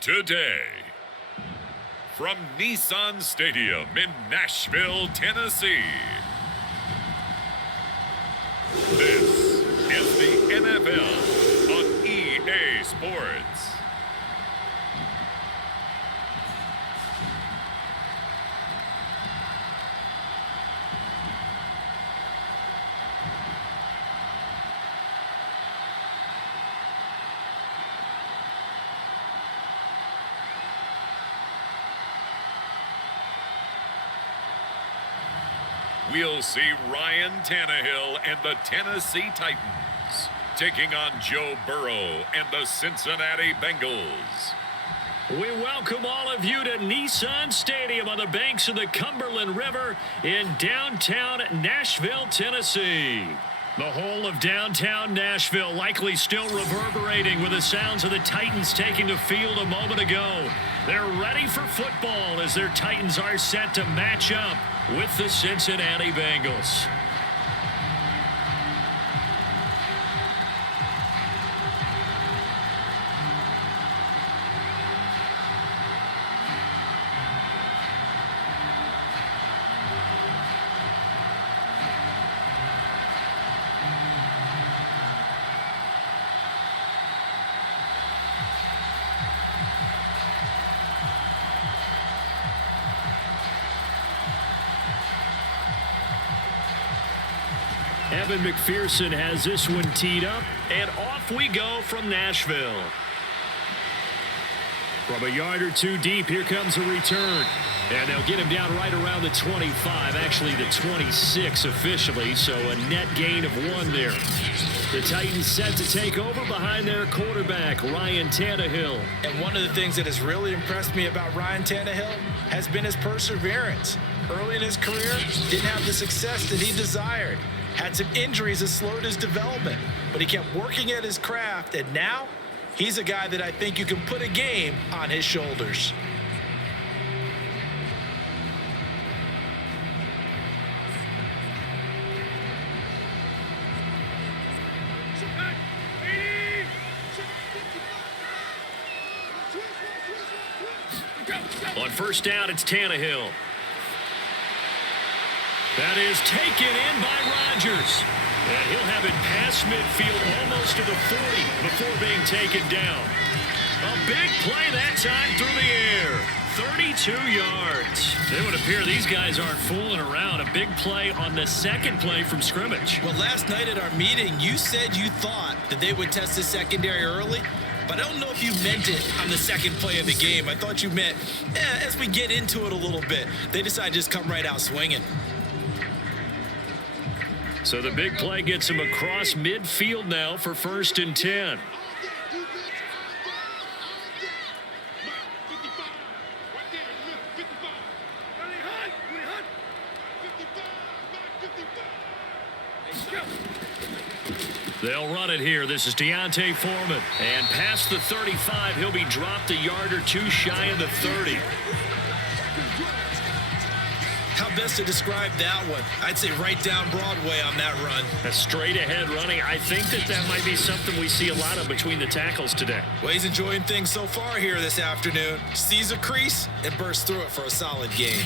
Today, from Nissan Stadium in Nashville, Tennessee, this is the NFL on EA Sports. We'll see Ryan Tannehill and the Tennessee Titans taking on Joe Burrow and the Cincinnati Bengals. We welcome all of you to Nissan Stadium on the banks of the Cumberland River in downtown Nashville, Tennessee. The whole of downtown Nashville likely still reverberating with the sounds of the Titans taking the field a moment ago. They're ready for football as their Titans are set to match up with the Cincinnati Bengals. Evan McPherson has this one teed up, and off we go from Nashville. From a yard or two deep, here comes a return. And they'll get him down right around the 25, actually the 26 officially, so a net gain of 1 there. The Titans set to take over behind their quarterback, Ryan Tannehill. And one of the things that has really impressed me about Ryan Tannehill has been his perseverance. Early in his career, didn't have the success that he desired. Had some injuries that slowed his development, but he kept working at his craft, and now he's a guy that I think you can put a game on his shoulders. On first down, it's Tannehill. That is taken in by Rodgers. And he'll have it past midfield almost to the 40 before being taken down. A big play that time through the air. 32 yards. It would appear these guys aren't fooling around. A big play on the second play from scrimmage. Well, last night at our meeting, you said you thought that they would test the secondary early. But I don't know if you meant it on the second play of the game. I thought you meant, as we get into it a little bit, they decided to just come right out swinging. So the big play gets him across midfield now for 1st and 10. They'll run it here. This is Deontay Foreman. And past the 35, he'll be dropped a yard or two shy of the 30. How best to describe that one? I'd say right down Broadway on that run. A straight ahead running. I think that might be something we see a lot of between the tackles today. Well, he's enjoying things so far here this afternoon. Sees a crease and bursts through it for a solid gain.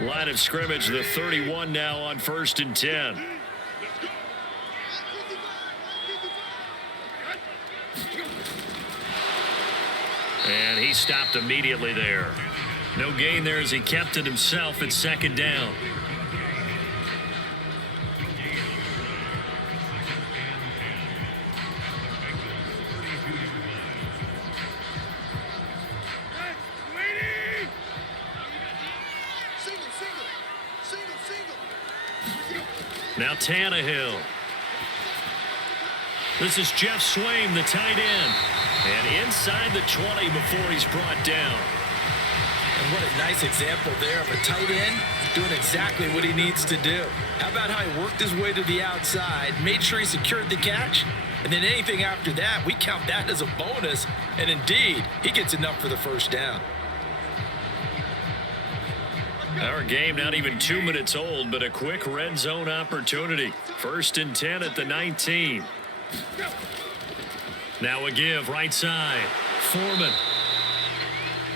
Line of scrimmage, the 31 now on 1st and 10. And he stopped immediately there. No gain there as he kept it himself at 2nd down. Now Tannehill. This is Jeff Swaim, the tight end. And inside the 20 before he's brought down. And what a nice example there of a tight end doing exactly what he needs to do. How about how he worked his way to the outside, made sure he secured the catch, and then anything after that, we count that as a bonus. And indeed, he gets enough for the 1st down. Our game not even 2 minutes old, but a quick red zone opportunity. 1st and 10 at the 19. Now a give right side. Foreman.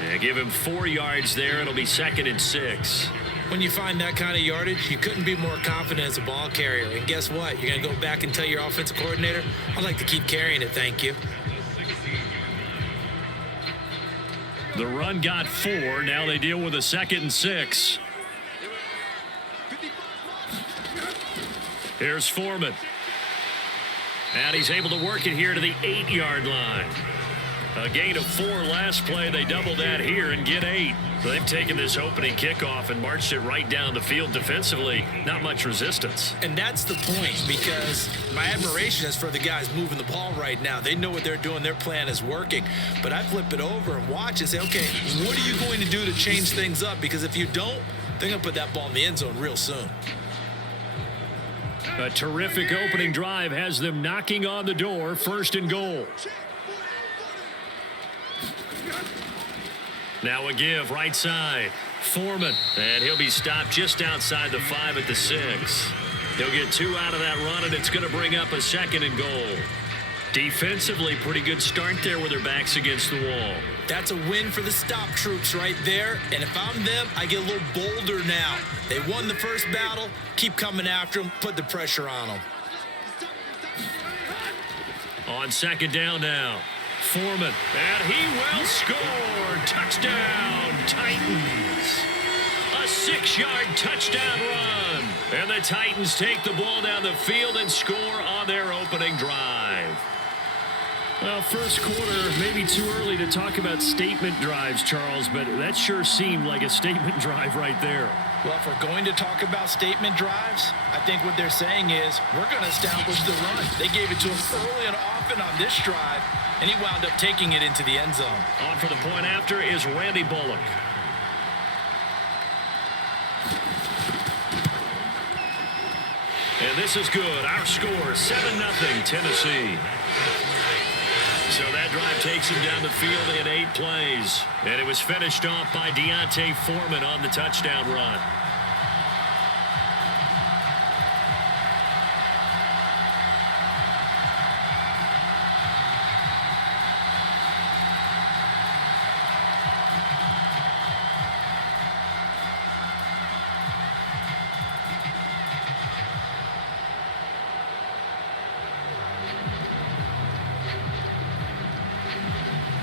And give him 4 yards there. It'll be 2nd and 6. When you find that kind of yardage, you couldn't be more confident as a ball carrier. And guess what? You're going to go back and tell your offensive coordinator, I'd like to keep carrying it, thank you. The run got 4. Now they deal with a 2nd and 6. Here's Foreman. And he's able to work it here to the 8-yard line. A gain of 4 last play. They double that here and get 8. They've taken this opening kickoff and marched it right down the field defensively. Not much resistance. And that's the point, because my admiration is for the guys moving the ball right now. They know what they're doing. Their plan is working. But I flip it over and watch and say, okay, what are you going to do to change things up? Because if you don't, they're going to put that ball in the end zone real soon. A terrific opening drive has them knocking on the door. 1st and goal. Now a give right side. Foreman. And he'll be stopped just outside the 5 at the 6. He'll get 2 out of that run, and it's going to bring up a 2nd and goal. Defensively, pretty good start there with their backs against the wall. That's a win for the stop troops right there. And if I'm them, I get a little bolder now. They won the first battle. Keep coming after them. Put the pressure on them. On 2nd down now. Foreman. And he will score. Touchdown, Titans. A 6-yard touchdown run. And the Titans take the ball down the field and score on their opening drive. Well, first quarter, maybe too early to talk about statement drives, Charles, but that sure seemed like a statement drive right there. Well, if we're going to talk about statement drives, I think what they're saying is we're going to establish the run. They gave it to him early and often on this drive, and he wound up taking it into the end zone. On for the point after is Randy Bullock. And this is good. Our score, 7-0 Tennessee. So that drive takes him down the field in 8 plays. And it was finished off by Deontay Foreman on the touchdown run.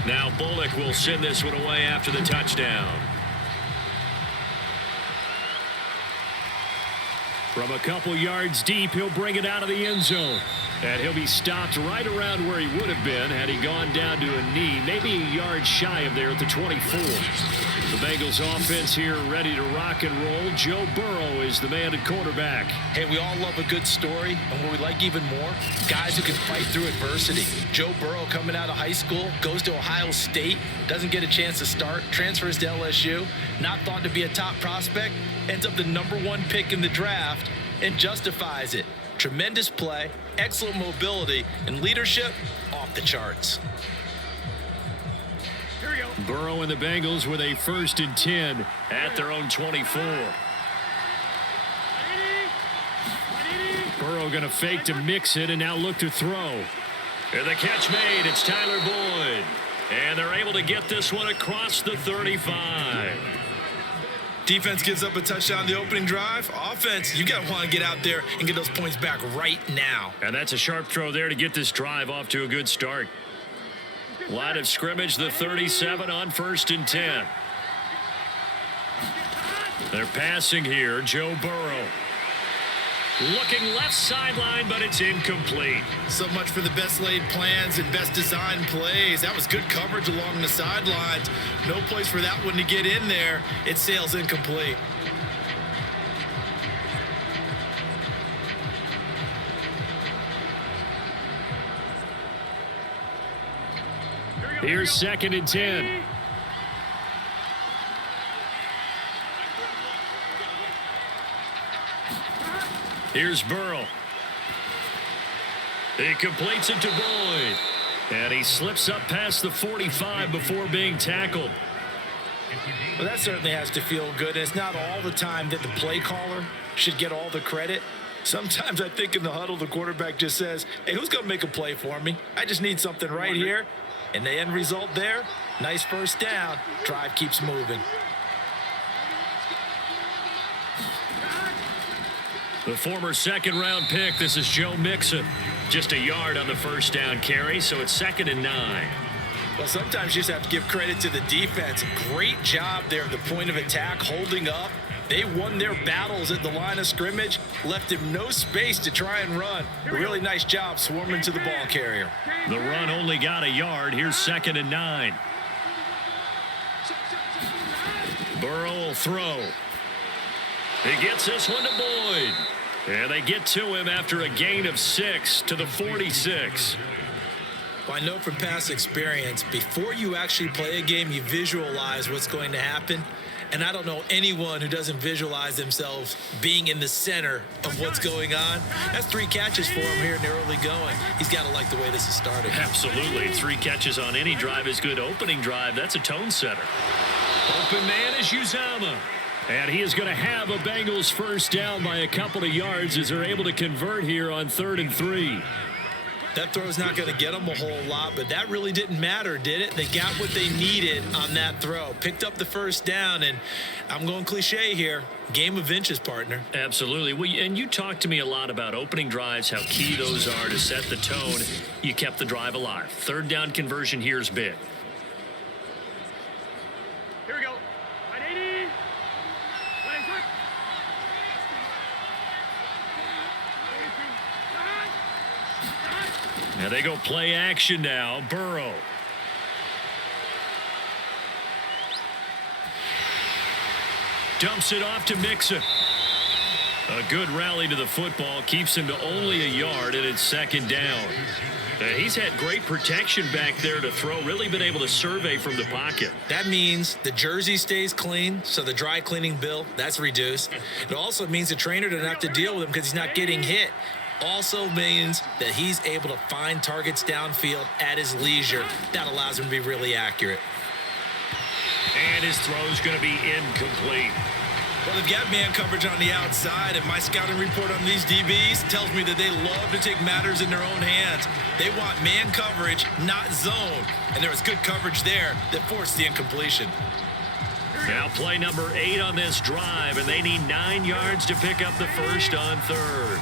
Now Bullock will send this one away after the touchdown. From a couple yards deep, he'll bring it out of the end zone. And he'll be stopped right around where he would have been had he gone down to a knee, maybe a yard shy of there at the 24. The Bengals offense here ready to rock and roll. Joe Burrow is the man at quarterback. Hey, we all love a good story, and what we like even more, guys who can fight through adversity. Joe Burrow coming out of high school, goes to Ohio State, doesn't get a chance to start, transfers to LSU, not thought to be a top prospect, ends up the #1 pick in the draft, and justifies it. Tremendous play, excellent mobility, and leadership off the charts. Here we go. Burrow and the Bengals with a 1st and 10 at their own 24. Burrow going to fake to Mixon and now look to throw. And the catch made. It's Tyler Boyd. And they're able to get this one across the 35. Defense gives up a touchdown the opening drive. Offense, you got to want to get out there and get those points back right now. And that's a sharp throw there to get this drive off to a good start. Line of scrimmage, the 37 on 1st and 10. They're passing here, Joe Burrow. Looking left sideline, but it's incomplete. So much for the best laid plans and best design plays. That was good coverage along the sidelines. No place for that one to get in there. It sails incomplete. Here's 2nd and 10. Here's Burrow. He completes it to Boyd. And he slips up past the 45 before being tackled. Well, that certainly has to feel good. And it's not all the time that the play caller should get all the credit. Sometimes I think in the huddle, the quarterback just says, hey, who's going to make a play for me? I just need something right here. And the end result there, nice first down. Drive keeps moving. The former second-round pick, this is Joe Mixon. Just a yard on the first down carry, so it's 2nd and 9. Well, sometimes you just have to give credit to the defense. Great job there at the point of attack, holding up. They won their battles at the line of scrimmage, left him no space to try and run. A really nice job swarming to the ball carrier. The run only got a yard. Here's 2nd and 9. Burrow will throw. He gets this one to Boyd. And they get to him after a gain of 6 to the 46. Well, I know from past experience, before you actually play a game, you visualize what's going to happen. And I don't know anyone who doesn't visualize themselves being in the center of what's going on. That's 3 catches for him here in the early going. He's got to like the way this is starting. Absolutely. 3 catches on any drive is good. Opening drive, that's a tone setter. Open man is Uzama. And he is going to have a Bengals first down by a couple of yards as they're able to convert here on 3rd and 3. That throw's not going to get them a whole lot, but that really didn't matter, did it? They got what they needed on that throw. Picked up the first down, and I'm going cliche here. Game of inches, partner. Absolutely. Well, and you talked to me a lot about opening drives, how key those are to set the tone. You kept the drive alive. 3rd down conversion here is big. Here we go. 180. Now they go play action now. Burrow. Dumps it off to Mixon. A good rally to the football. Keeps him to only a yard, and it's 2nd down. He's had great protection back there to throw. Really been able to survey from the pocket. That means the jersey stays clean, so the dry cleaning bill, that's reduced. It also means the trainer doesn't have to deal with him because he's not getting hit. Also means that he's able to find targets downfield at his leisure. That allows him to be really accurate. And his throw is going to be incomplete. Well, they've got man coverage on the outside, and my scouting report on these DBs tells me that they love to take matters in their own hands. They want man coverage, not zone. And there was good coverage there that forced the incompletion. Now play number 8 on this drive, and they need 9 yards to pick up the first on 3rd.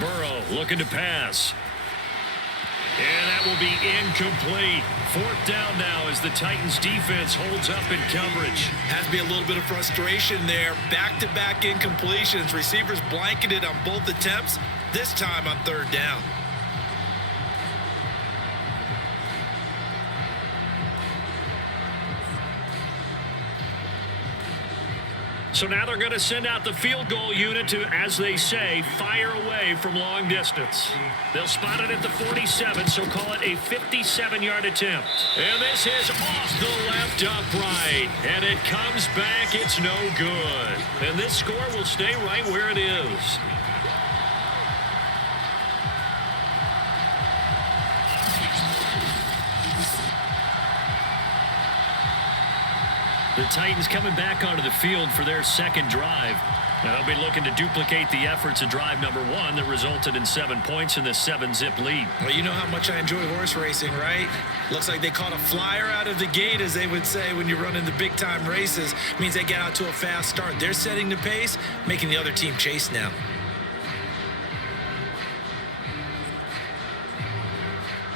Burrow looking to pass. And that will be incomplete. 4th down now as the Titans defense holds up in coverage. Has to be a little bit of frustration there. Back-to-back incompletions. Receivers blanketed on both attempts, this time on 3rd down. So now they're going to send out the field goal unit to, as they say, fire away from long distance. They'll spot it at the 47, so call it a 57-yard attempt. And this is off the left upright. And it comes back. It's no good. And this score will stay right where it is. The Titans coming back onto the field for their 2nd drive. Now they'll be looking to duplicate the efforts of drive number 1 that resulted in 7 points in this 7-zip lead. Well, you know how much I enjoy horse racing, right? Looks like they caught a flyer out of the gate, as they would say when you're running the big-time races. Means they get out to a fast start. They're setting the pace, making the other team chase now.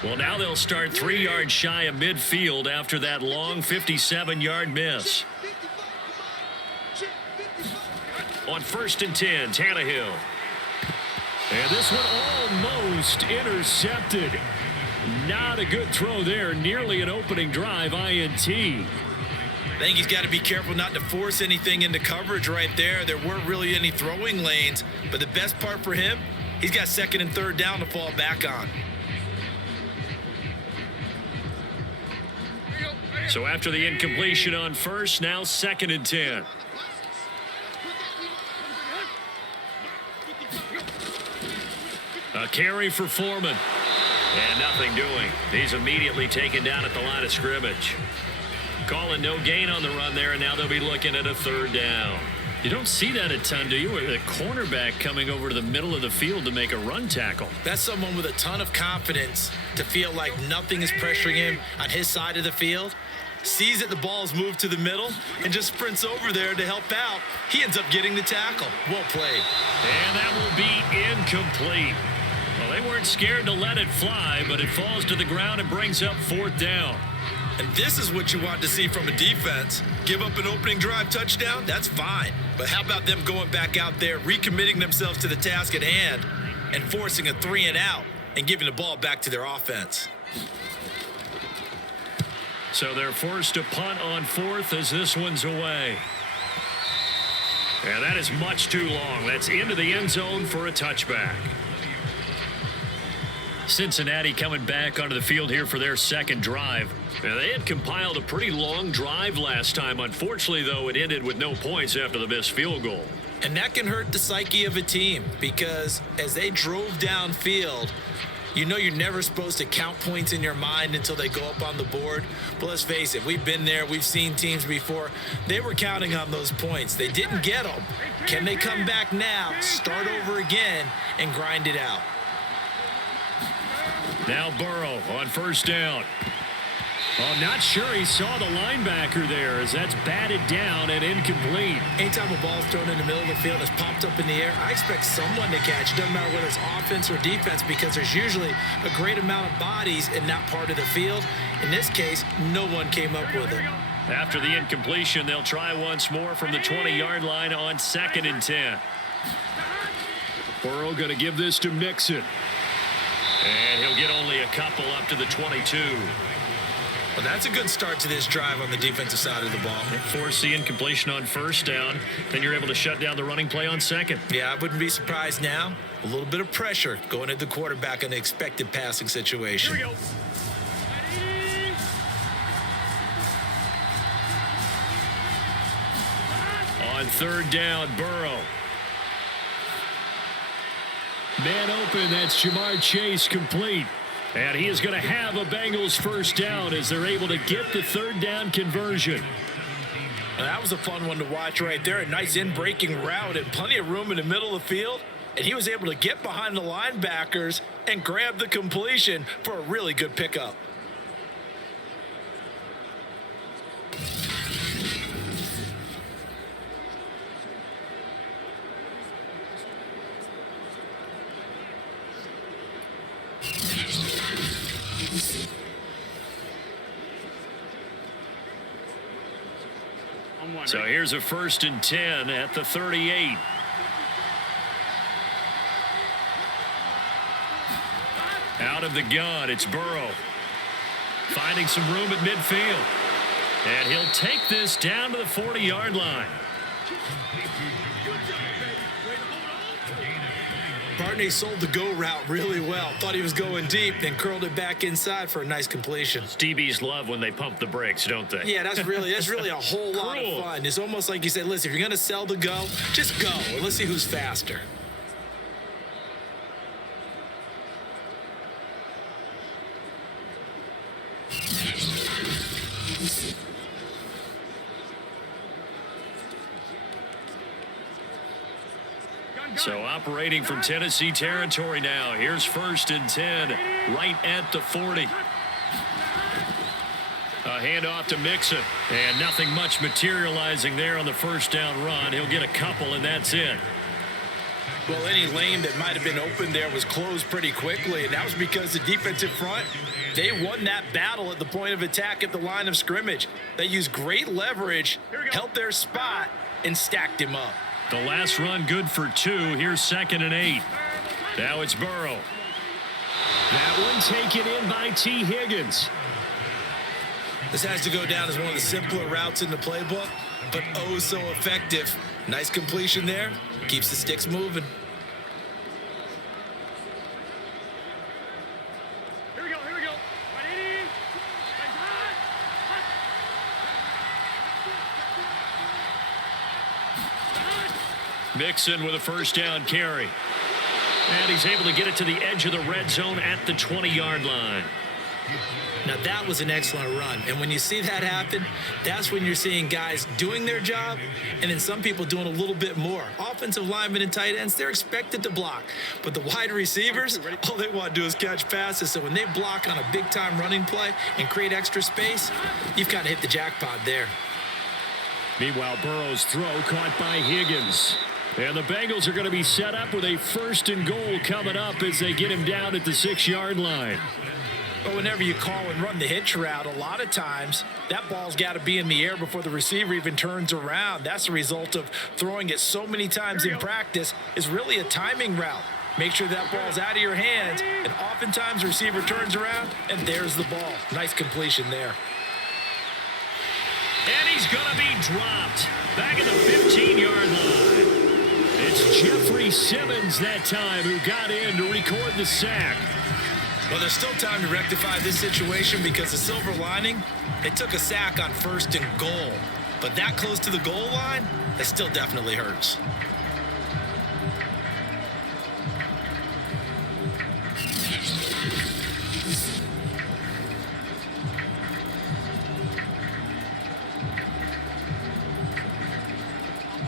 Well, now they'll start 3 yards shy of midfield after that long 57-yard miss. On 1st and 10, Tannehill. And this one almost intercepted. Not a good throw there. Nearly an opening drive INT. I think he's got to be careful not to force anything into coverage right there. There weren't really any throwing lanes. But the best part for him, he's got 2nd and 3rd down to fall back on. So after the incompletion on 1st, now 2nd and 10. A carry for Foreman. And nothing doing. He's immediately taken down at the line of scrimmage. Calling no gain on the run there, and now they'll be looking at a third down. You don't see that a ton, do you? With a cornerback coming over to the middle of the field to make a run tackle. That's someone with a ton of confidence to feel like nothing is pressuring him on his side of the field. Sees that the ball is moved to the middle and just sprints over there to help out. He ends up getting the tackle. Well played. And that will be incomplete. Well, they weren't scared to let it fly, but it falls to the ground and brings up fourth down. And this is what you want to see from a defense. Give up an opening drive touchdown, that's fine. But how about them going back out there, recommitting themselves to the task at hand, and forcing a 3 and out and giving the ball back to their offense? So they're forced to punt on fourth as this one's away. And that is much too long. That's into the end zone for a touchback. Cincinnati coming back onto the field here for their second drive. Now, they had compiled a pretty long drive last time. Unfortunately, though, it ended with no points after the missed field goal. And that can hurt the psyche of a team because as they drove downfield, you know you're never supposed to count points in your mind until they go up on the board. But let's face it, we've been there. We've seen teams before. They were counting on those points. They didn't get them. Can they come back now, start over again, and grind it out? Now Burrow on first down. Oh, not sure he saw the linebacker there as that's batted down and incomplete. Anytime a ball is thrown in the middle of the field, it's popped up in the air, I expect someone to catch it. Doesn't matter whether it's offense or defense because there's usually a great amount of bodies in that part of the field. In this case, no one came up with it. After the incompletion, they'll try once more from the 20-yard line on 2nd and 10. Burrow going to give this to Mixon. And he'll get only a couple up to the 22. Well, that's a good start to this drive on the defensive side of the ball. Force the incompletion on first down. Then you're able to shut down the running play on second. Yeah, I wouldn't be surprised now. A little bit of pressure going at the quarterback in an expected passing situation. Here we go. On third down, Burrow. Man open, that's Jamar Chase complete. And he is going to have a Bengals first down as they're able to get the third down conversion. Well, that was a fun one to watch right there. A nice in-breaking route and plenty of room in the middle of the field. And he was able to get behind the linebackers and grab the completion for a really good pickup. So here's a 1st and 10 at the 38. Out of the gun, it's Burrow. Finding some room at midfield. And he'll take this down to the 40-yard line. Barney sold the go route really well. Thought he was going deep, then curled it back inside for a nice completion. DBs love when they pump the brakes, don't they? Yeah, that's really a whole lot of fun. It's almost like you said, listen, if you're going to sell the go, just go. And let's see who's faster. So operating from Tennessee territory now. Here's 1st and 10 right at the 40. A handoff to Mixon. And nothing much materializing there on the first down run. He'll get a couple, and that's it. Well, any lane that might have been open there was closed pretty quickly, and that was because the defensive front, they won that battle at the point of attack at the line of scrimmage. They used great leverage, held their spot, and stacked him up. The last run good for 2. Here's 2nd and 8. Now it's Burrow. That one taken in by T. Higgins. This has to go down as one of the simpler routes in the playbook, but oh so effective. Nice completion there. Keeps the sticks moving. Here we go. 180. Mixon with a first down carry. And he's able to get it to the edge of the red zone at the 20-yard line. Now, that was an excellent run. And when you see that happen, that's when you're seeing guys doing their job and then some people doing a little bit more. Offensive linemen and tight ends, they're expected to block. But the wide receivers, all they want to do is catch passes. So when they block on a big-time running play and create extra space, you've kind of hit the jackpot there. Meanwhile, Burrow's throw caught by Higgins. And the Bengals are going to be set up with a 1st and goal coming up as they get him down at the 6-yard line. But whenever you call and run the hitch route, a lot of times that ball's got to be in the air before the receiver even turns around. That's the result of throwing it so many times in practice. Is really a timing route. Make sure that ball's out of your hands, and oftentimes the receiver turns around, and there's the ball. Nice completion there. And he's going to be dropped back at the 15-yard line. It's Jeffrey Simmons that time who got in to record the sack. Well, there's still time to rectify this situation because the silver lining, they took a sack on 1st and goal. But that close to the goal line, that still definitely hurts.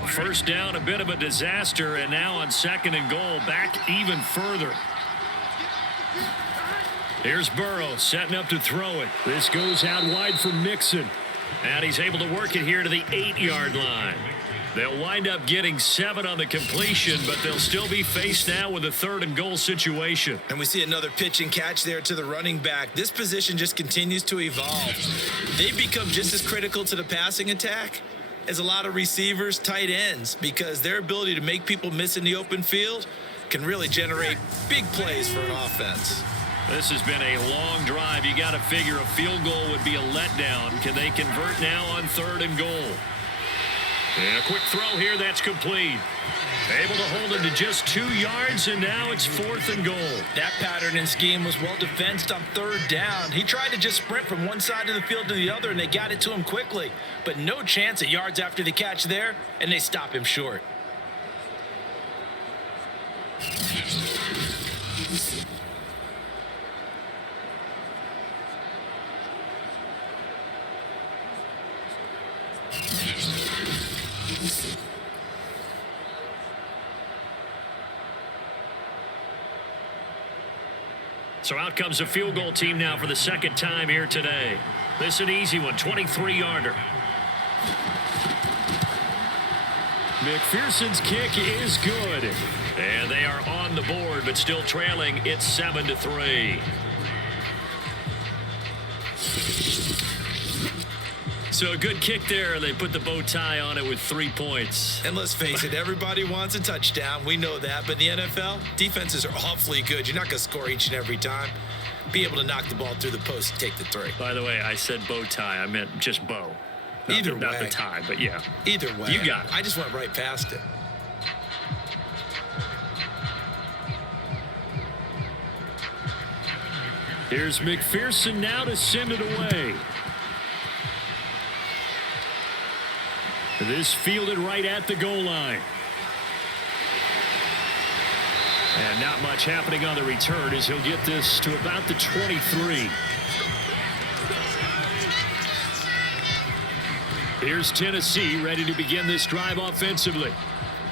First down, a bit of a disaster, and now on 2nd and goal, back even further. Here's Burrow setting up to throw it. This goes out wide for Mixon. And he's able to work it here to the 8-yard line. They'll wind up getting 7 on the completion, but they'll still be faced now with a 3rd and goal situation. And we see another pitch and catch there to the running back. This position just continues to evolve. They've become just as critical to the passing attack as a lot of receivers, tight ends, because their ability to make people miss in the open field can really generate big plays for an offense. This has been a long drive. You got to figure a field goal would be a letdown. Can they convert now on 3rd and goal? And a quick throw here, that's complete. Able to hold it to just 2 yards, and now it's 4th and goal. That pattern and scheme was well defensed on 3rd down. He tried to just sprint from one side of the field to the other, and they got it to him quickly. But no chance at yards after the catch there, and they stop him short. So out comes a field goal team now for the 2nd time here today. This is an easy one, 23-yarder. McPherson's kick is good. And they are on the board, but still trailing. It's 7-3. So a good kick there. They put the bow tie on it with 3 points. And let's face it, everybody wants a touchdown. We know that. But in the NFL, defenses are awfully good. You're not going to score each and every time. Be able to knock the ball through the post and take the 3. By the way, I said bow tie. I meant just bow. Either way. Not the tie, but yeah. Either way. You got it. I just went right past it. Here's McPherson now to send it away. This fielded right at the goal line. And not much happening on the return as he'll get this to about the 23. Here's Tennessee ready to begin this drive offensively.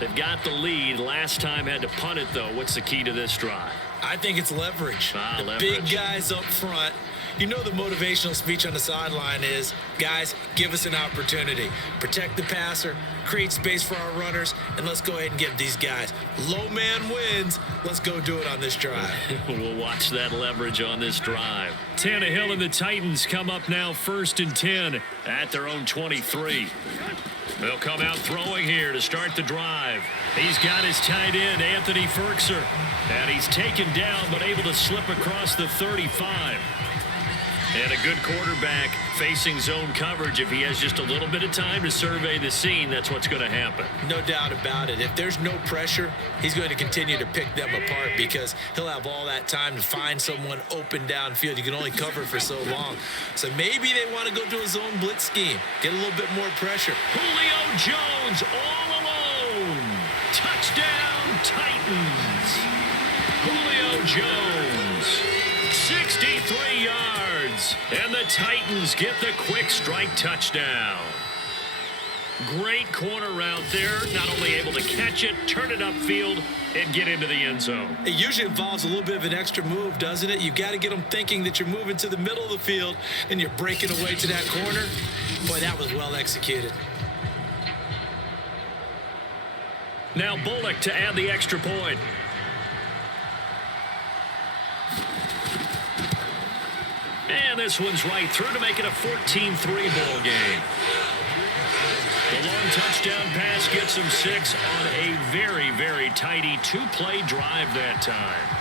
They've got the lead. Last time had to punt it, though. What's the key to this drive? I think it's leverage. The leverage. Big guys up front. You know the motivational speech on the sideline is, guys, give us an opportunity. Protect the passer, create space for our runners, and let's go ahead and give these guys. Low man wins. Let's go do it on this drive. We'll watch that leverage on this drive. Tannehill and the Titans come up now 1st and 10 at their own 23. They'll come out throwing here to start the drive. He's got his tight end, Anthony Ferkser. And he's taken down but able to slip across the 35. And a good quarterback facing zone coverage. If he has just a little bit of time to survey the scene, that's what's going to happen. No doubt about it. If there's no pressure, he's going to continue to pick them apart because he'll have all that time to find someone open downfield. You can only cover for so long. So maybe they want to go to a zone blitz scheme, get a little bit more pressure. Julio Jones all alone. Touchdown, Titans. Julio Jones. 63 yards. And the Titans get the quick strike touchdown. Great corner route there. Not only able to catch it, turn it upfield, and get into the end zone. It usually involves a little bit of an extra move, doesn't it? You've got to get them thinking that you're moving to the middle of the field and you're breaking away to that corner. Boy, that was well executed. Now Bullock to add the extra point. And this one's right through to make it a 14-3 ball game. The long touchdown pass gets them 6 on a very, very tidy two-play drive that time.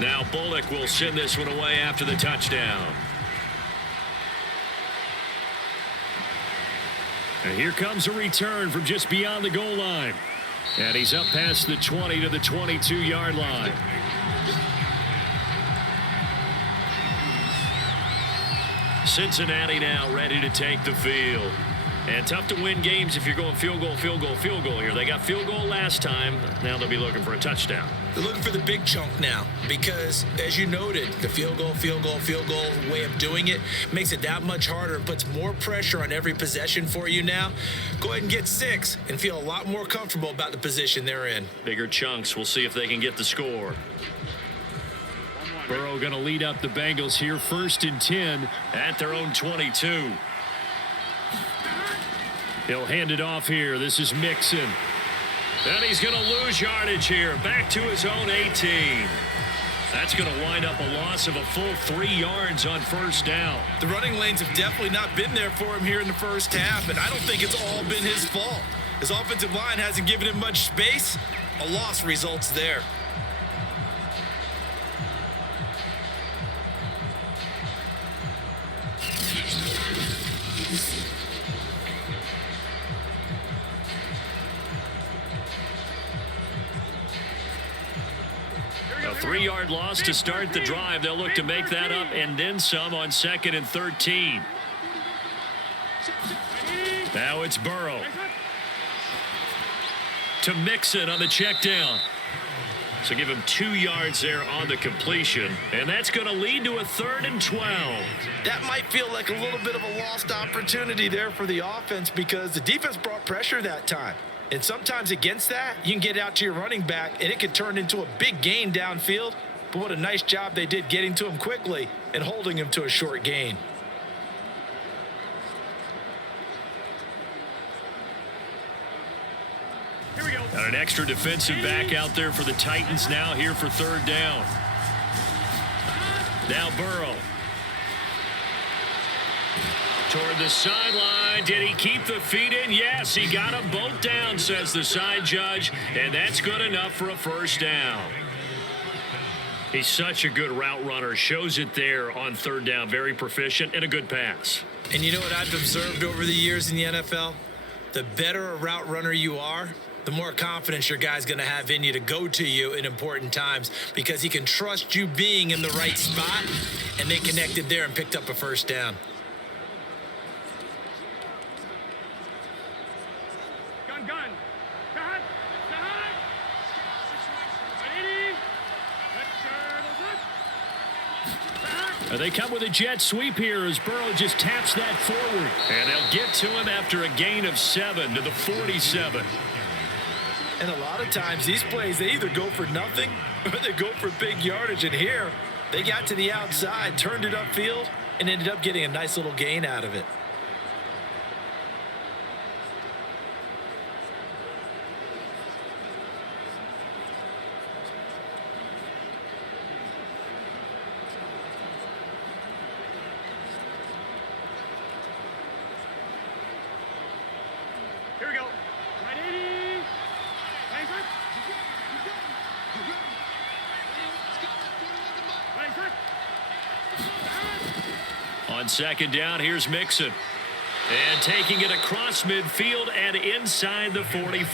Now Bullock will send this one away after the touchdown. And here comes a return from just beyond the goal line. And he's up past the 20 to the 22-yard line. Cincinnati now ready to take the field. And tough to win games if you're going field goal, field goal, field goal here. They got field goal last time. Now they'll be looking for a touchdown. They're looking for the big chunk now because, as you noted, the field goal way of doing it makes it that much harder and puts more pressure on every possession for you now. Go ahead and get 6 and feel a lot more comfortable about the position they're in. Bigger chunks. We'll see if they can get the score. Burrow going to lead up the Bengals here, 1st and 10 at their own 22. He'll hand it off here. This is Mixon. And he's going to lose yardage here. Back to his own 18. That's going to wind up a loss of a full 3 yards on 1st down. The running lanes have definitely not been there for him here in the first half, and I don't think it's all been his fault. His offensive line hasn't given him much space. A loss results there. A 3-yard loss to start the drive. They'll look to make that up and then some on 2nd and 13. Now it's Burrow. To Mixon on the check down. So give him 2 yards there on the completion. And that's going to lead to a 3rd and 12. That might feel like a little bit of a lost opportunity there for the offense because the defense brought pressure that time. And sometimes against that, you can get out to your running back, and it can turn into a big gain downfield. But what a nice job they did getting to him quickly and holding him to a short gain. Here we go. Got an extra defensive back out there for the Titans now here for 3rd down. Now Burrow. Toward the sideline. Did he keep the feet in? Yes, he got them both down, says the side judge. And that's good enough for a 1st down. He's such a good route runner. Shows it there on 3rd down. Very proficient and a good pass. And you know what I've observed over the years in the NFL? The better a route runner you are, the more confidence your guy's going to have in you to go to you in important times because he can trust you being in the right spot, and they connected there and picked up a 1st down. Gun. Cut. They come with a jet sweep here as Burrow just taps that forward. And they'll get to him after a gain of 7 to the 47. And a lot of times these plays, they either go for nothing or they go for big yardage. And here, they got to the outside, turned it upfield, and ended up getting a nice little gain out of it. Here we go. Right 80. Hangs up. On second down, here's Mixon. And taking it across midfield and inside the 45.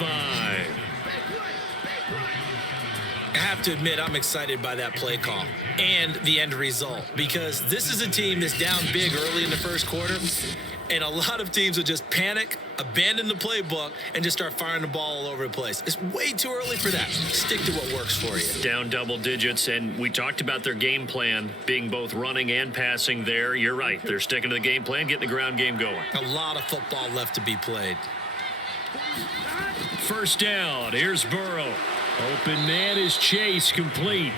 I have to admit, I'm excited by that play call and the end result, because this is a team that's down big early in the first quarter, and a lot of teams will just panic, abandon the playbook, and just start firing the ball all over the place. It's way too early for that. Stick to what works for you. Down double digits, and we talked about their game plan being both running and passing there. You're right. They're sticking to the game plan, getting the ground game going. A lot of football left to be played. First down. Here's Burrow. Open man is Chase, complete.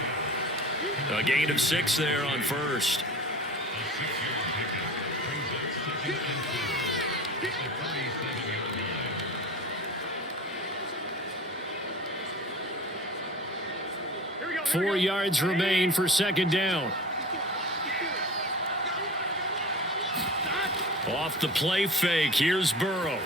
A gain of 6 there on first. Here we go. 4 yards remain for second down. Off the play fake, here's Burrow.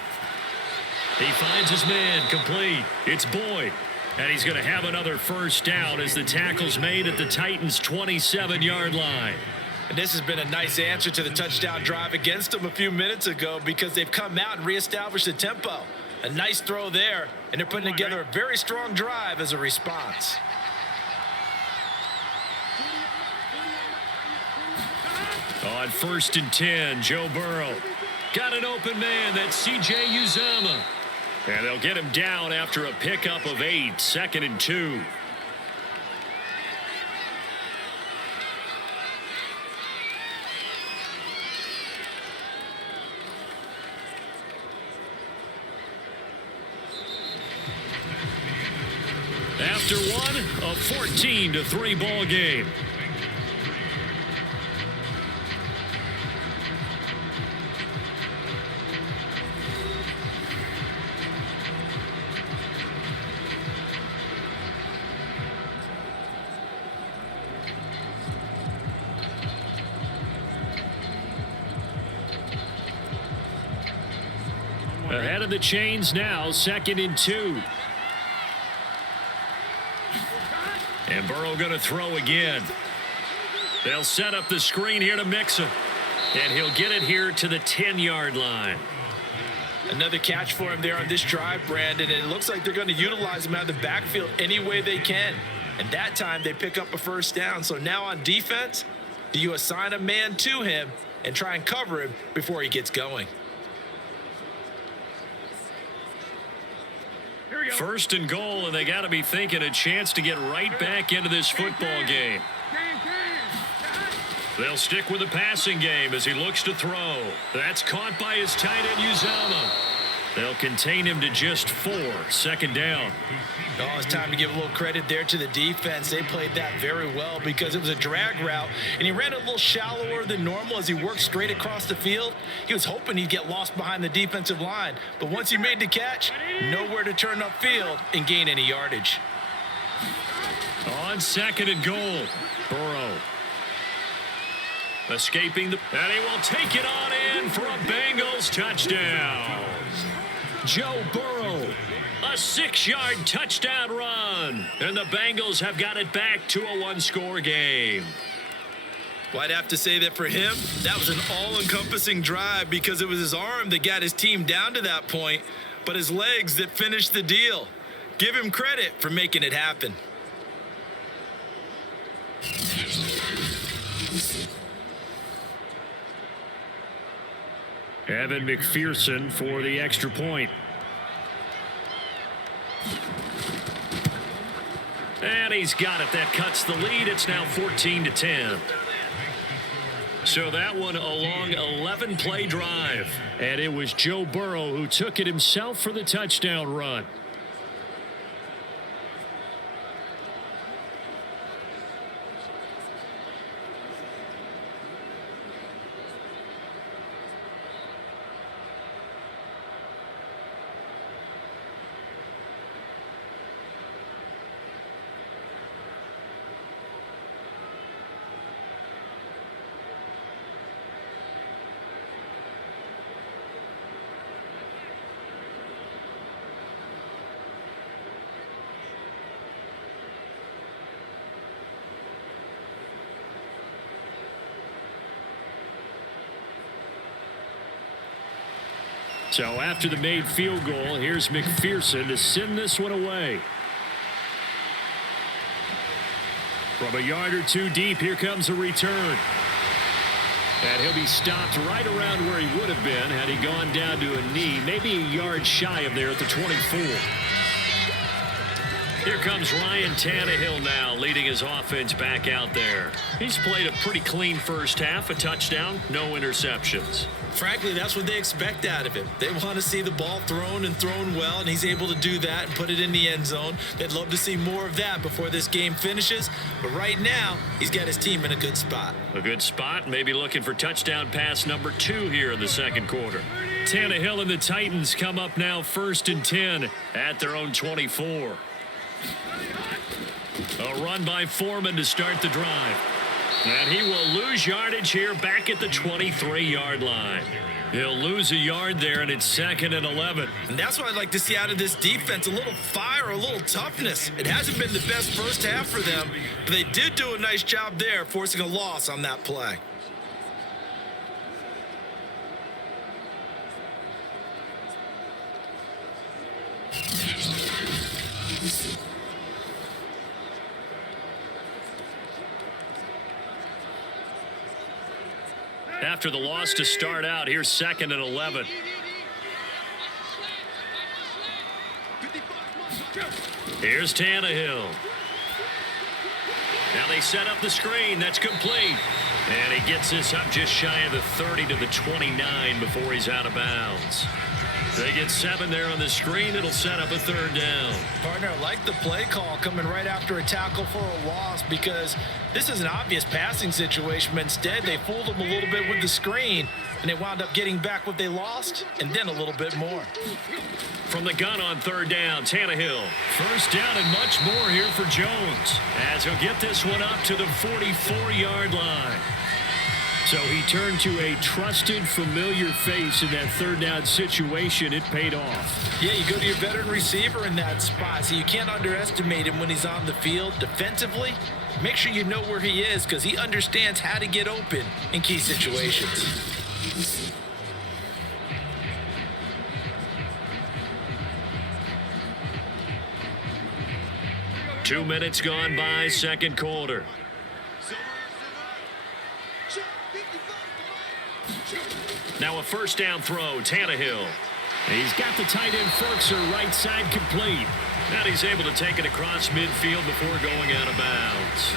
He finds his man, complete. It's Boyd. And he's going to have another first down as the tackle's made at the Titans' 27-yard line. And this has been a nice answer to the touchdown drive against them a few minutes ago, because they've come out and reestablished the tempo. A nice throw there, and they're putting together a very strong drive as a response. On 1st and 10, Joe Burrow. Got an open man, that's C.J. Uzomah. And they'll get him down after a pickup of 8, 2nd and 2. After one, a 14-3 ball game. Ahead of the chains now, 2nd and 2. And Burrow going to throw again. They'll set up the screen here to Mixon. And he'll get it here to the 10-yard line. Another catch for him there on this drive, Brandon. And it looks like they're going to utilize him out of the backfield any way they can. And that time they pick up a first down. So now on defense, do you assign a man to him and try and cover him before he gets going? First and goal, and they got to be thinking a chance to get right back into this football game. They'll stick with the passing game as he looks to throw. That's caught by his tight end, Uzomah. They'll contain him to just 4, 2nd down. Oh, it's time to give a little credit there to the defense. They played that very well because it was a drag route, and he ran a little shallower than normal as he worked straight across the field. He was hoping he'd get lost behind the defensive line, but once he made the catch, nowhere to turn upfield and gain any yardage. On 2nd and goal, Burrow. Escaping and he will take it on in for a Bengals touchdown. Joe Burrow, a 6-yard touchdown run, and the Bengals have got it back to a 1-score game. Well, I'd have to say that for him, that was an all-encompassing drive because it was his arm that got his team down to that point, but his legs that finished the deal. Give him credit for making it happen. Evan McPherson for the extra point. And he's got it. That cuts the lead. It's now 14-10. So that one a long 11-play drive. And it was Joe Burrow who took it himself for the touchdown run. So after the made field goal, here's McPherson to send this one away. From a yard or two deep, here comes a return. And he'll be stopped right around where he would have been had he gone down to a knee, maybe a yard shy of there at the 24. Here comes Ryan Tannehill now, leading his offense back out there. He's played a pretty clean first half, a touchdown, no interceptions. Frankly, that's what they expect out of him. They want to see the ball thrown and thrown well, and he's able to do that and put it in the end zone. They'd love to see more of that before this game finishes, but right now, he's got his team in a good spot. A good spot, maybe looking for touchdown pass number 2 here in the second quarter. Tannehill and the Titans come up now 1st and 10 at their own 24. A run by Foreman to start the drive. And he will lose yardage here back at the 23-yard line. He'll lose a yard there, and it's 2nd and 11. And that's what I'd like to see out of this defense, a little fire, a little toughness. It hasn't been the best first half for them, but they did do a nice job there, forcing a loss on that play. After the loss to start out, here's 2nd and 11. Here's Tannehill. Now they set up the screen. That's complete. And he gets this up just shy of the 30 to the 29 before he's out of bounds. They get 7 there on the screen. It'll set up a 3rd down. Partner, I like the play call coming right after a tackle for a loss because this is an obvious passing situation, but instead they fooled them a little bit with the screen, and they wound up getting back what they lost and then a little bit more. From the gun on 3rd down, Tannehill. 1st down and much more here for Jones as he'll get this one up to the 44-yard line. So he turned to a trusted, familiar face in that 3rd down situation. It paid off. Yeah, you go to your veteran receiver in that spot, so you can't underestimate him when he's on the field defensively. Make sure you know where he is because he understands how to get open in key situations. Two minutes gone by, second quarter. Now a 1st down throw, Tannehill. He's got the tight end Ferkser right side complete. Now he's able to take it across midfield before going out of bounds.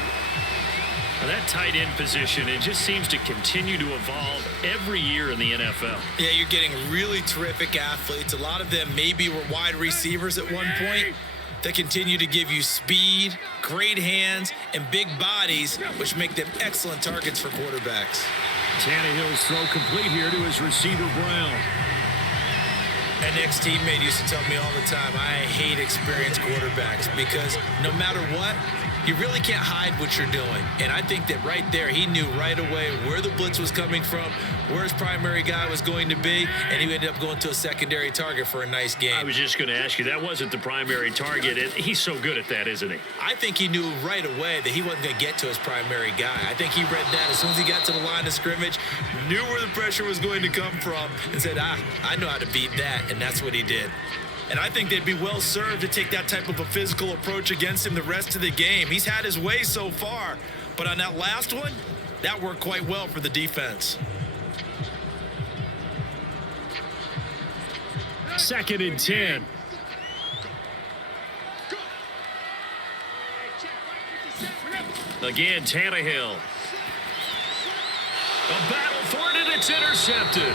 Now that tight end position, it just seems to continue to evolve every year in the NFL. Yeah, you're getting really terrific athletes. A lot of them maybe were wide receivers at one point. They continue to give you speed, great hands, and big bodies, which make them excellent targets for quarterbacks. Tannehill's throw complete here to his receiver, Brown. An ex-teammate used to tell me all the time, I hate experienced quarterbacks because no matter what, you really can't hide what you're doing. And I think that right there, he knew right away where the blitz was coming from, where his primary guy was going to be, and he ended up going to a secondary target for a nice game. I was just going to ask you, that wasn't the primary target. He's so good at that, isn't he? I think he knew right away that he wasn't going to get to his primary guy. I think he read that as soon as he got to the line of scrimmage, knew where the pressure was going to come from, and said, I know how to beat that, and that's what he did. And I think they'd be well served to take that type of a physical approach against him the rest of the game. He's had his way so far, but on that last one, that worked quite well for the defense. 2nd and 10. Again, Tannehill. A battle for it, and it's intercepted.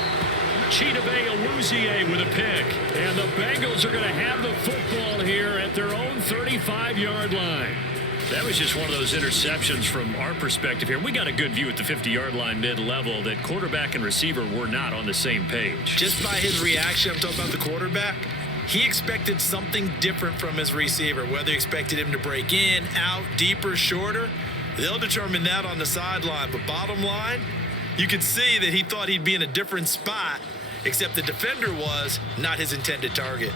Chidobe Awuzie with a pick. And the Bengals are going to have the football here at their own 35-yard line. That was just one of those interceptions from our perspective here. We got a good view at the 50-yard line mid-level that quarterback and receiver were not on the same page. Just by his reaction, I'm talking about the quarterback, he expected something different from his receiver, whether he expected him to break in, out, deeper, shorter. They'll determine that on the sideline. But bottom line, you could see that he thought he'd be in a different spot, except the defender was not his intended target.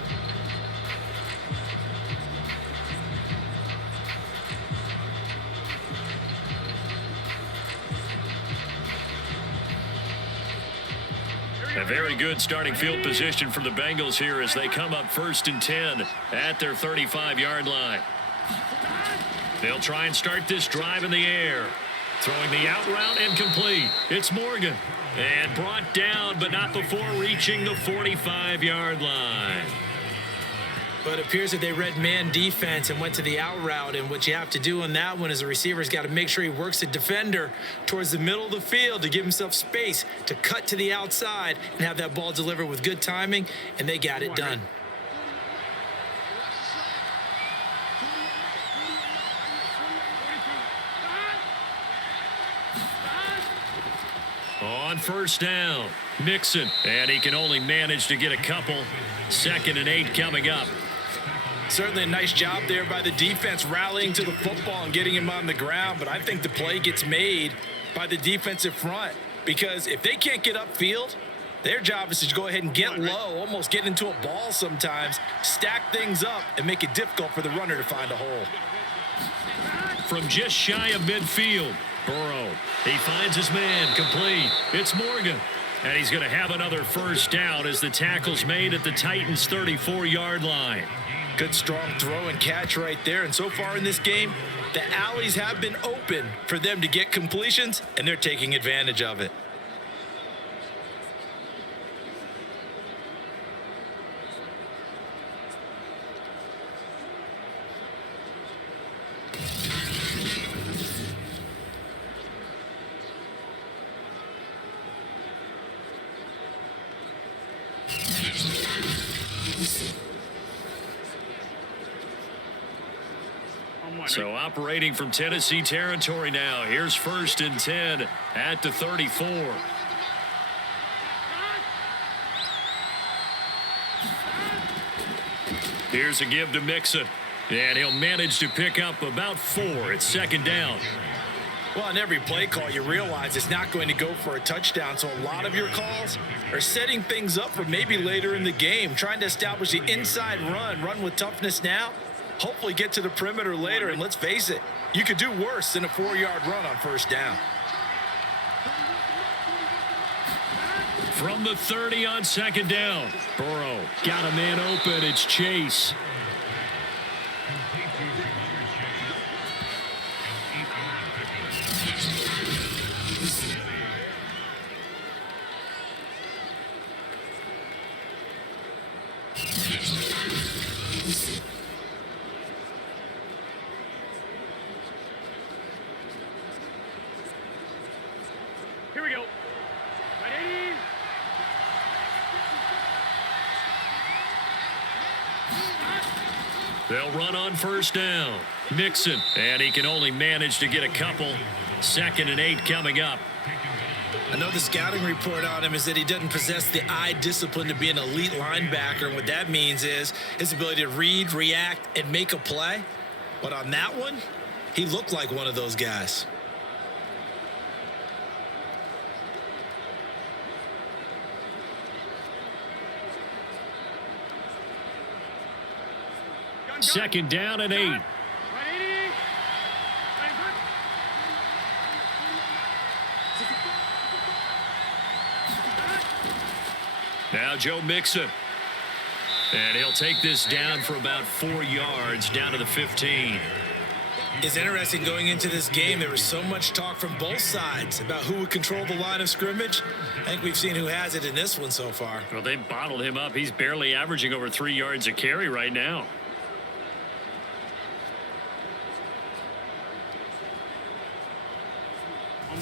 A very good starting field position for the Bengals here as they come up 1st and 10 at their 35-yard line. They'll try and start this drive in the air. Throwing the out route and complete. It's Morgan. And brought down, but not before reaching the 45-yard line. But it appears that they read man defense and went to the out route. And what you have to do on that one is the receiver's got to make sure he works the defender towards the middle of the field to give himself space to cut to the outside and have that ball delivered with good timing. And they got it done. On 1st down, Mixon. And he can only manage to get a couple. 2nd and 8 coming up. Certainly a nice job there by the defense rallying to the football and getting him on the ground. But I think the play gets made by the defensive front. Because if they can't get upfield, their job is to go ahead and get low, almost get into a ball sometimes, stack things up, and make it difficult for the runner to find a hole. From just shy of midfield, Burrow. He finds his man, complete. It's Morgan. And he's going to have another 1st down as the tackle's made at the Titans' 34-yard line. Good strong throw and catch right there. And so far in this game, the alleys have been open for them to get completions, and they're taking advantage of it. So operating from Tennessee territory now. Here's 1st and 10 at the 34. Here's a give to Mixon. And he'll manage to pick up about 4. It's 2nd down. Well, on every play call, you realize it's not going to go for a touchdown. So a lot of your calls are setting things up for maybe later in the game, trying to establish the inside run with toughness now. Hopefully get to the perimeter later, and let's face it, you could do worse than a 4-yard run on 1st down. From the 30 on 2nd down, Burrow got a man open. It's Chase. Here we go. Ready? They'll run on 1st down. Mixon, and he can only manage to get a couple. 2nd and 8 coming up. I know the scouting report on him is that he doesn't possess the eye discipline to be an elite linebacker. And what that means is his ability to read, react, and make a play. But on that one, he looked like one of those guys. Gun. 2nd down and 8. Ready? Now Joe Mixon. And he'll take this down for about 4 yards down to the 15. It's interesting going into this game. There was so much talk from both sides about who would control the line of scrimmage. I think we've seen who has it in this one so far. Well, they bottled him up. He's barely averaging over 3 yards a carry right now.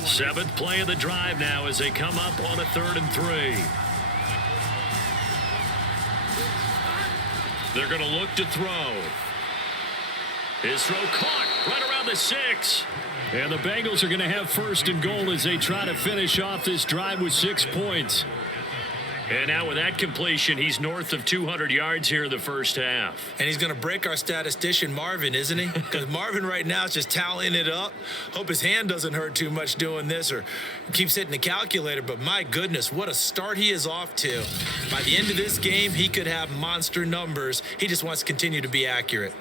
Seventh play of the drive now as they come up on a 3rd and 3. They're going to look to throw. His throw caught right around the 6. And the Bengals are going to have 1st and goal as they try to finish off this drive with 6 points. And now with that completion, he's north of 200 yards here in the 1st half. And he's going to break our statistician, Marvin, isn't he? Because Marvin right now is just tallying it up. Hope his hand doesn't hurt too much doing this or keeps hitting the calculator. But my goodness, what a start he is off to. By the end of this game, he could have monster numbers. He just wants to continue to be accurate.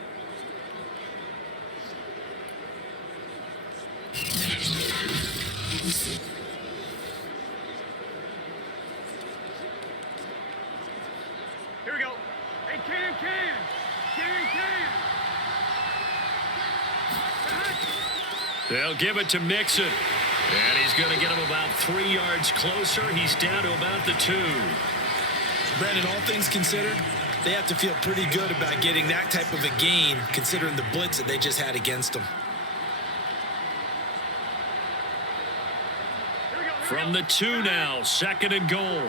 They'll give it to Mixon. And he's going to get him about 3 yards closer. He's down to about the 2. Brandon, all things considered, they have to feel pretty good about getting that type of a gain, considering the blitz that they just had against them. From the 2 now, 2nd and goal.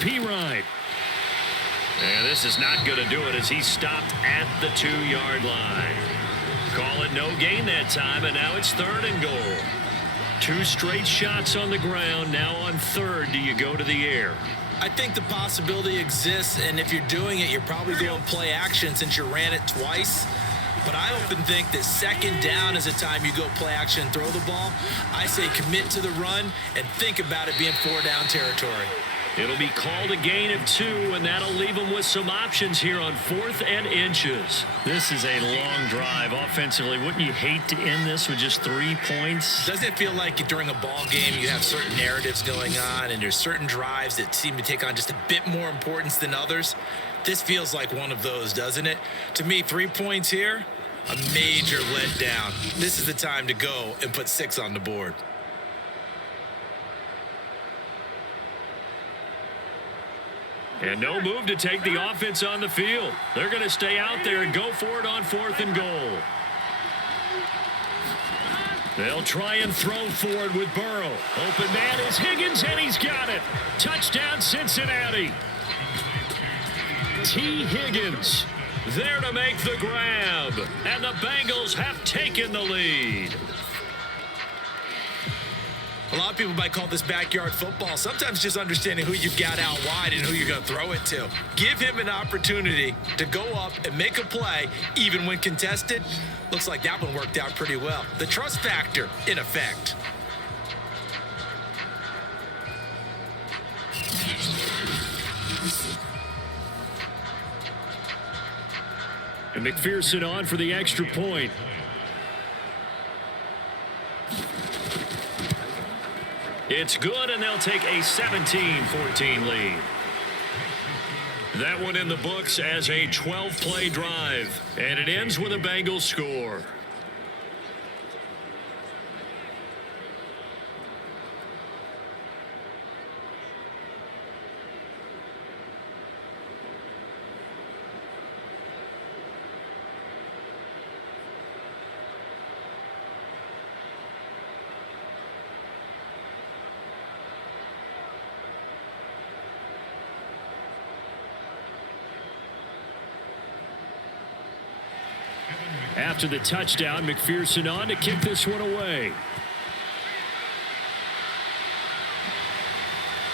P-Ride. And this is not going to do it as he's stopped at the 2-yard line. Call it no gain that time, and now it's 3rd and goal. 2 straight shots on the ground. Now on 3rd, do you go to the air? I think the possibility exists, and if you're doing it, you're probably going play action since you ran it twice. But I often think that 2nd down is a time you go play action and throw the ball. I say commit to the run and think about it being 4-down territory. It'll be called a gain of 2, and that'll leave them with some options here on 4th and inches. This is a long drive offensively. Wouldn't you hate to end this with just 3 points? Doesn't it feel like during a ball game you have certain narratives going on and there's certain drives that seem to take on just a bit more importance than others? This feels like one of those, doesn't it? To me, 3 points here, a major letdown. This is the time to go and put 6 on the board. And no move to take the offense on the field. They're going to stay out there and go for it on 4th and goal. They'll try and throw forward with Burrow. Open man is Higgins, and he's got it. Touchdown, Cincinnati. T. Higgins there to make the grab. And the Bengals have taken the lead. A lot of people might call this backyard football. Sometimes just understanding who you've got out wide and who you're going to throw it to. Give him an opportunity to go up and make a play, even when contested. Looks like that one worked out pretty well. The trust factor in effect. And McPherson on for the extra point. It's good, and they'll take a 17-14 lead. That one in the books as a 12-play drive, and it ends with a Bengals score. After the touchdown, McPherson on to kick this one away.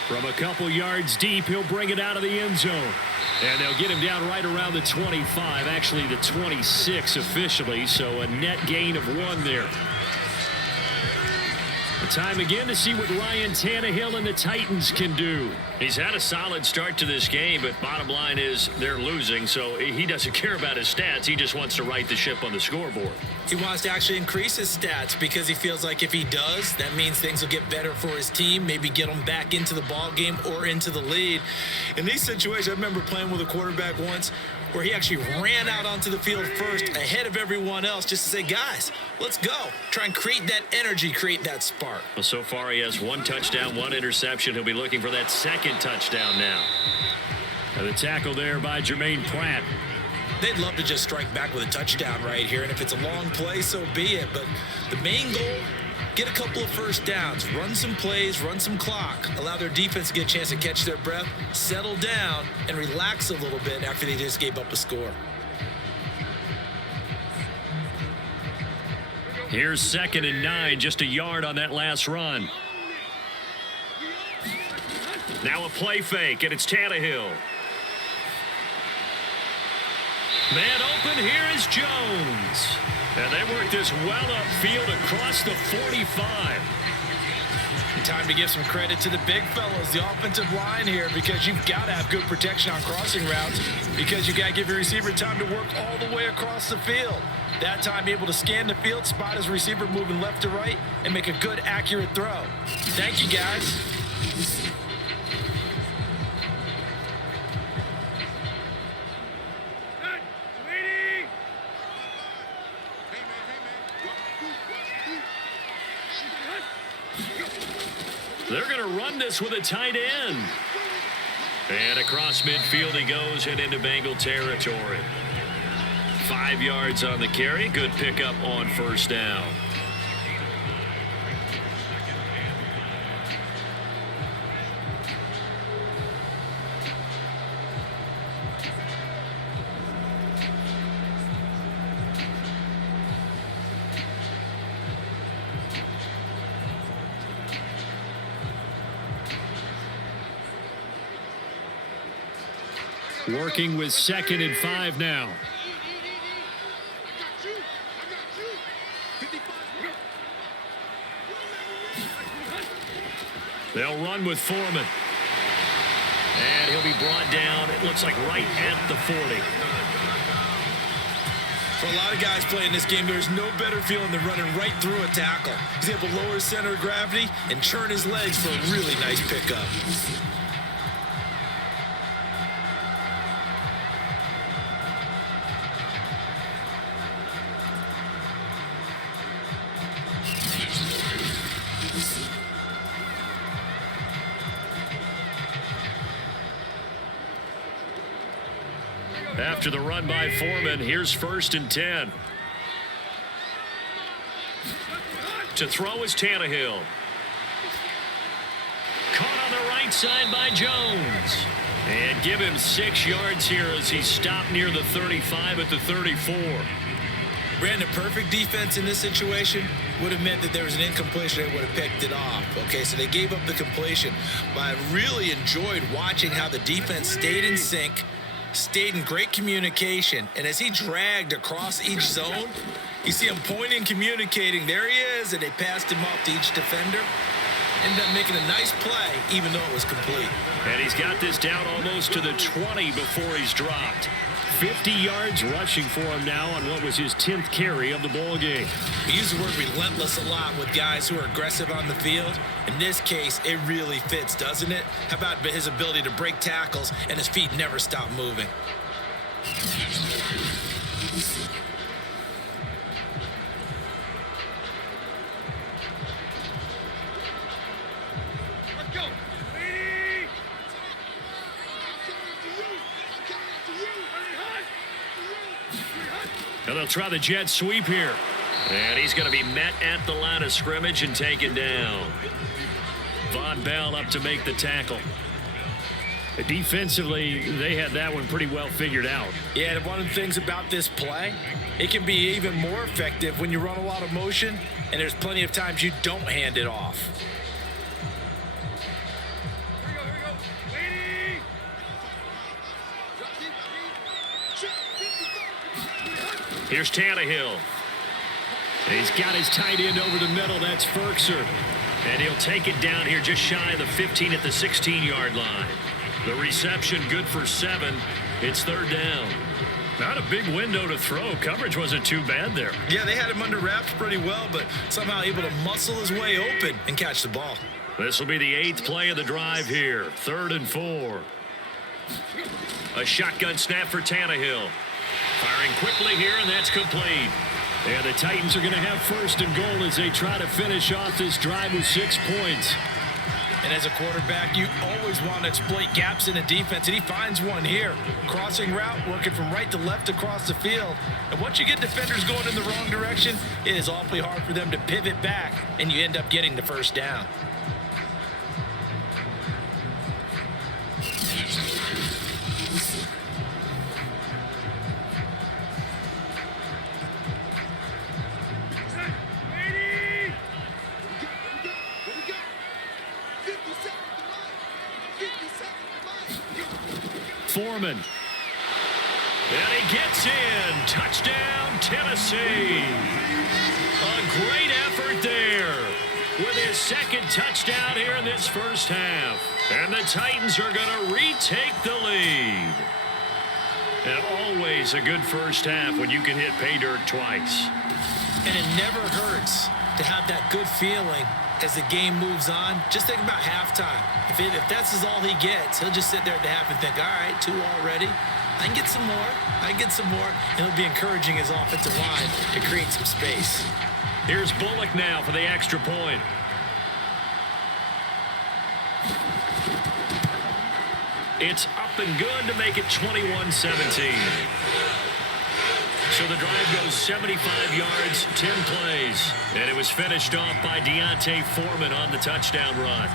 From a couple yards deep, he'll bring it out of the end zone. And they'll get him down right around the 25, actually the 26 officially, so a net gain of 1 there. The time again to see what Ryan Tannehill and the Titans can do. He's had a solid start to this game, but bottom line is they're losing, so he doesn't care about his stats. He just wants to right the ship on the scoreboard. He wants to actually increase his stats because he feels like if he does, that means things will get better for his team, maybe get them back into the ball game or into the lead. In these situations, I remember playing with a quarterback once where he actually ran out onto the field first ahead of everyone else just to say, guys, let's go. Try and create that energy, create that spark. Well, so far he has 1 touchdown, 1 interception. He'll be looking for that 2nd touchdown now. And the tackle there by Jermaine Pratt. They'd love to just strike back with a touchdown right here, and if it's a long play, so be it. But the main goal, get a couple of first downs, run some plays, run some clock, allow their defense to get a chance to catch their breath, settle down, and relax a little bit after they just gave up a score. Here's 2nd and 9, just a yard on that last run. Now a play fake, and it's Tannehill. Man open, here is Jones. And they work this well upfield across the 45. Time to give some credit to the big fellows, the offensive line here, because you've got to have good protection on crossing routes because you got to give your receiver time to work all the way across the field. That time, be able to scan the field, spot his receiver moving left to right, and make a good, accurate throw. Thank you, guys. They're going to run this with a tight end. And across midfield he goes and into Bengal territory. 5 yards on the carry. Good pickup on first down. Working with 2nd and 5 now. They'll run with Foreman. And he'll be brought down, it looks like right at the 40. For a lot of guys playing this game, there's no better feeling than running right through a tackle. He's able to lower his center of gravity and churn his legs for a really nice pickup. After the run by Foreman, here's 1st and 10. To throw is Tannehill. Caught on the right side by Jones. And give him 6 yards here as he stopped near the 35 at the 34. Brandon, perfect defense in this situation would have meant that there was an incompletion that would have picked it off. Okay, so they gave up the completion. But I really enjoyed watching how the defense stayed in sync, stayed in great communication, and as he dragged across each zone, you see him pointing, communicating, there he is, and they passed him off to each defender. Ended up making a nice play, even though it was complete. And he's got this down almost to the 20 before he's dropped. 50 yards rushing for him now on what was his 10th carry of the ball game. We use the word relentless a lot with guys who are aggressive on the field. In this case, it really fits, doesn't it? How about his ability to break tackles and his feet never stop moving? Let's go. Brady. And they'll try the jet sweep here. And he's going to be met at the line of scrimmage and taken down. Von Bell up to make the tackle. Defensively, they had that one pretty well figured out. Yeah, and one of the things about this play, it can be even more effective when you run a lot of motion, and there's plenty of times you don't hand it off. Here we go. Brady. Here's Tannehill. He's got his tight end over the middle. That's Ferkser. And he'll take it down here just shy of the 15 at the 16-yard line. The reception good for 7. It's 3rd down. Not a big window to throw. Coverage wasn't too bad there. Yeah, they had him under wraps pretty well, but somehow able to muscle his way open and catch the ball. This will be the 8th play of the drive here. 3rd and 4. A shotgun snap for Tannehill. Firing quickly here, and that's complete. And the Titans are going to have 1st and goal as they try to finish off this drive with 6 points. And as a quarterback, you always want to exploit gaps in the defense, and he finds one here. Crossing route, working from right to left across the field. And once you get defenders going in the wrong direction, it is awfully hard for them to pivot back, and you end up getting the 1st down. Foreman. And he gets in. Touchdown, Tennessee. A great effort there with his 2nd touchdown here in this first half. And the Titans are going to retake the lead. And always a good first half when you can hit pay dirt twice. And it never hurts to have that good feeling as the game moves on. Just think about halftime. If that's all he gets, he'll just sit there at the half and think, all right, 2 already. I can get some more. And he'll be encouraging his offensive line to create some space. Here's Bullock now for the extra point. It's up and good to make it 21-17. So the drive goes 75 yards, 10 plays. And it was finished off by Deontay Foreman on the touchdown run.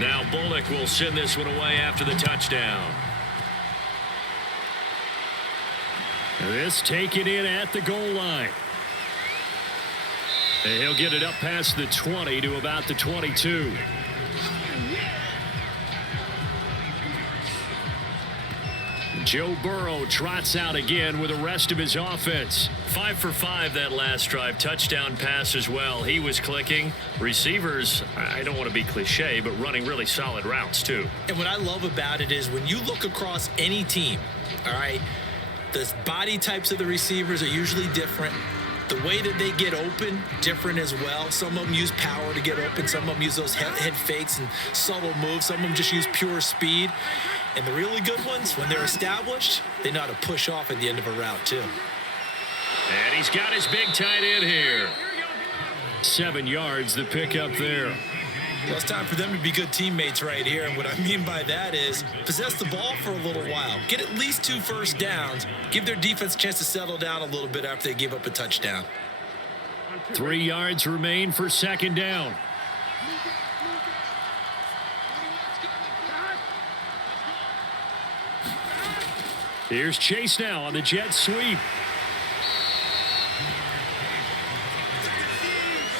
Now Bullock will send this one away after the touchdown. This taken in at the goal line. And he'll get it up past the 20 to about the 22. Joe Burrow trots out again with the rest of his offense. 5 for 5 that last drive. Touchdown pass as well. He was clicking. Receivers, I don't want to be cliche, but running really solid routes too. And what I love about it is when you look across any team, all right, the body types of the receivers are usually different. The way that they get open, different as well. Some of them use power to get open. Some of them use those head fakes and subtle moves. Some of them just use pure speed. And the really good ones, when they're established, they know how to push off at the end of a route, too. And he's got his big tight end here. 7 yards, the pickup there. Well, it's time for them to be good teammates right here. And what I mean by that is possess the ball for a little while. Get at least 2 first downs. Give their defense a chance to settle down a little bit after they give up a touchdown. 3 yards remain for second down. Here's Chase now on the jet sweep.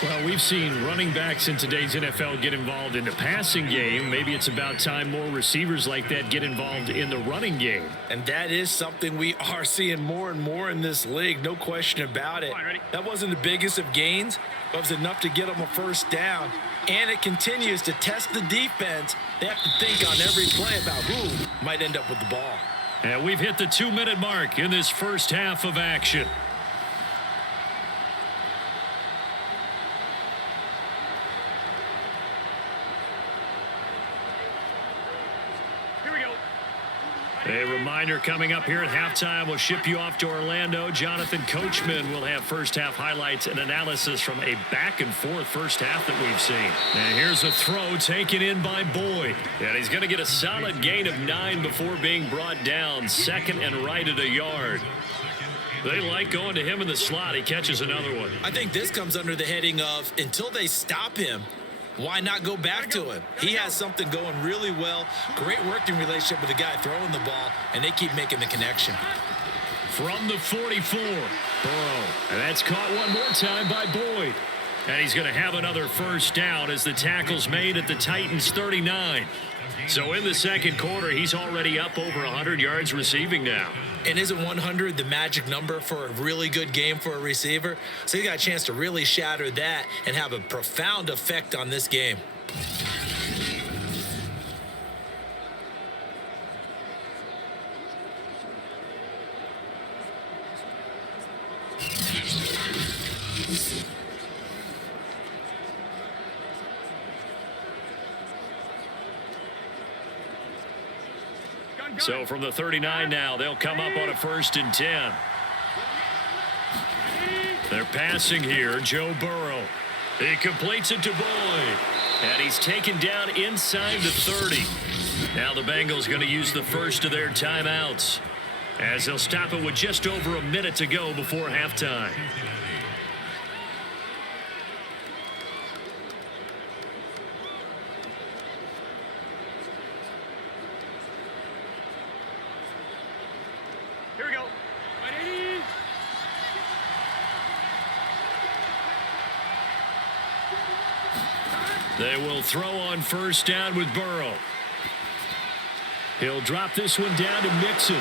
Well, we've seen running backs in today's NFL get involved in the passing game. Maybe it's about time more receivers like that get involved in the running game. And that is something we are seeing more and more in this league. No question about it. That wasn't the biggest of gains, but it was enough to get them a first down. And it continues to test the defense. They have to think on every play about who might end up with the ball. And we've hit the 2-minute mark in this first half of action. A reminder coming up here at halftime, we'll ship you off to Orlando. Jonathan Coachman will have first half highlights and analysis from a back and forth first half that we've seen. And here's a throw taken in by Boyd. And he's going to get a solid gain of 9 before being brought down. Second and right at a yard. They like going to him in the slot. He catches another one. I think this comes under the heading of until they stop him, why not go back to him? He has something going really well. Great working relationship with the guy throwing the ball, and they keep making the connection. From the 44, Burrow. And that's caught one more time by Boyd. And he's going to have another first down as the tackle's made at the Titans 39. So in the second quarter, he's already up over 100 yards receiving now. And isn't 100 the magic number for a really good game for a receiver? So he got a chance to really shatter that and have a profound effect on this game. So from the 39 now, they'll come up on a 1st and 10. They're passing here, Joe Burrow. He completes it to Boyd. And he's taken down inside the 30. Now the Bengals going to use the first of their timeouts, as they'll stop it with just over a minute to go before halftime. Here we go. Ready? They will throw on first down with Burrow. He'll drop this one down to Mixon.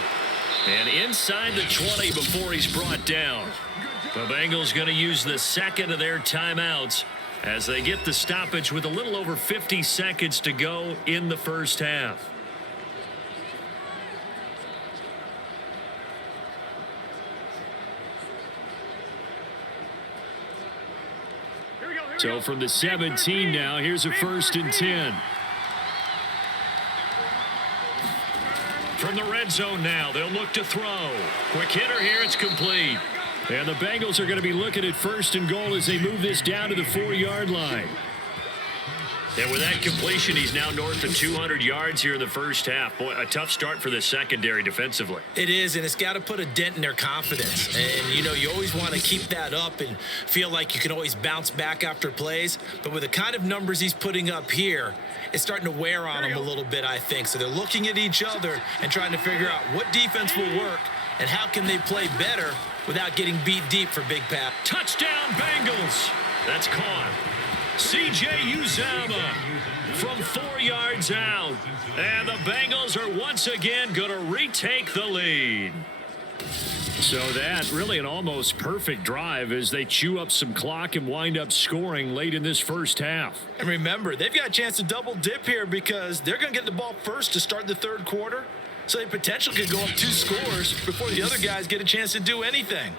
And inside the 20 before he's brought down. The Bengals going to use the second of their timeouts as they get the stoppage with a little over 50 seconds to go in the first half. So from the 17 now, here's a 1st and 10. From the red zone now, they'll look to throw. Quick hitter here, it's complete. And the Bengals are going to be looking at 1st and goal as they move this down to the 4-yard line. And with that completion, he's now north of 200 yards here in the first half. Boy, a tough start for the secondary defensively. It is, and it's got to put a dent in their confidence. And, you always want to keep that up and feel like you can always bounce back after plays. But with the kind of numbers he's putting up here, it's starting to wear on them a little bit, I think. So they're looking at each other and trying to figure out what defense will work and how can they play better without getting beat deep for big pass. Touchdown, Bengals. That's caught. C.J. Uzomah from 4 yards out. And the Bengals are once again going to retake the lead. So that really an almost perfect drive as they chew up some clock and wind up scoring late in this first half. And remember, they've got a chance to double dip here because they're going to get the ball first to start the third quarter. So they potentially could go up 2 scores before the other guys get a chance to do anything.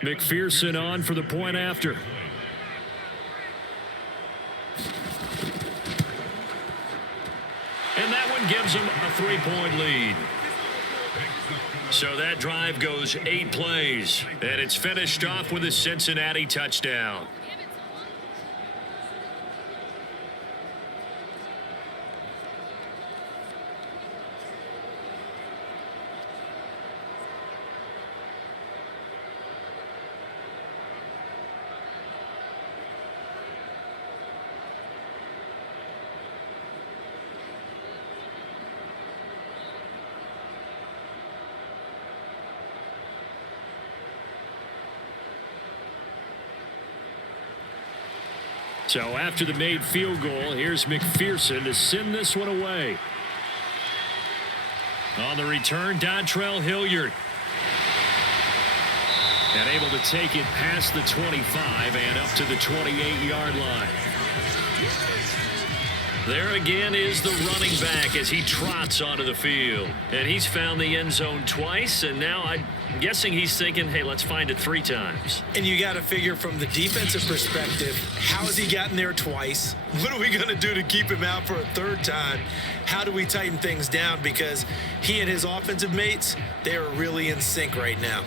McPherson on for the point after. And that one gives them a 3-point lead. So that drive goes 8 plays. And it's finished off with a Cincinnati touchdown. So after the made field goal, here's McPherson to send this one away. On the return, Dontrell Hilliard. And able to take it past the 25 and up to the 28-yard line. There again is the running back as he trots onto the field. And he's found the end zone twice, and now I'm guessing he's thinking, hey, let's find it 3 times. And you got to figure from the defensive perspective, how has he gotten there twice? What are we going to do to keep him out for a 3rd time? How do we tighten things down? Because he and his offensive mates, they are really in sync right now.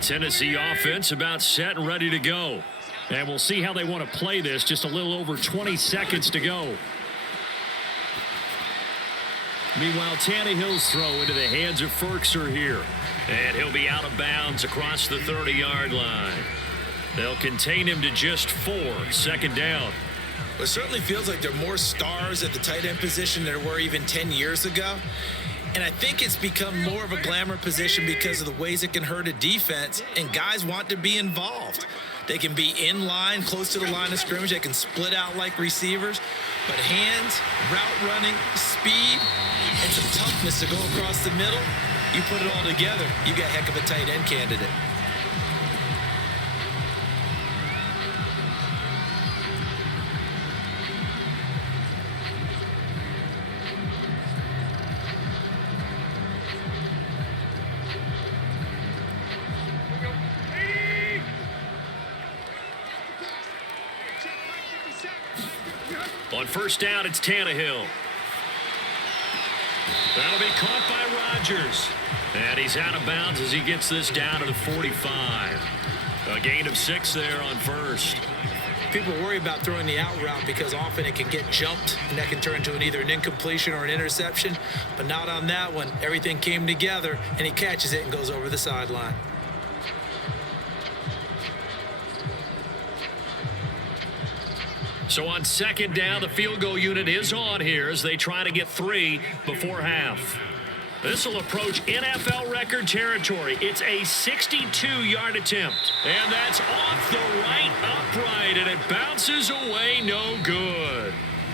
Tennessee offense about set and ready to go. And we'll see how they want to play this. Just a little over 20 seconds to go. Meanwhile, Tannehill's throw into the hands of Ferkser here. And he'll be out of bounds across the 30-yard line. They'll contain him to just 4. 2nd down. Well, it certainly feels like there are more stars at the tight end position than there were even 10 years ago. And I think it's become more of a glamour position because of the ways it can hurt a defense, and guys want to be involved. They can be in line, close to the line of scrimmage. They can split out like receivers. But hands, route running, speed, and some toughness to go across the middle, you put it all together, you got a heck of a tight end candidate. On 1st down, it's Tannehill. That'll be caught by Rodgers. And he's out of bounds as he gets this down to the 45. A gain of 6 there on 1st. People worry about throwing the out route because often it can get jumped, and that can turn into either an incompletion or an interception. But not on that one. Everything came together, and he catches it and goes over the sideline. So on 2nd down, the field goal unit is on here as they try to get 3 before half. This will approach NFL record territory. It's a 62-yard attempt. And that's off the right upright, and it bounces away no good.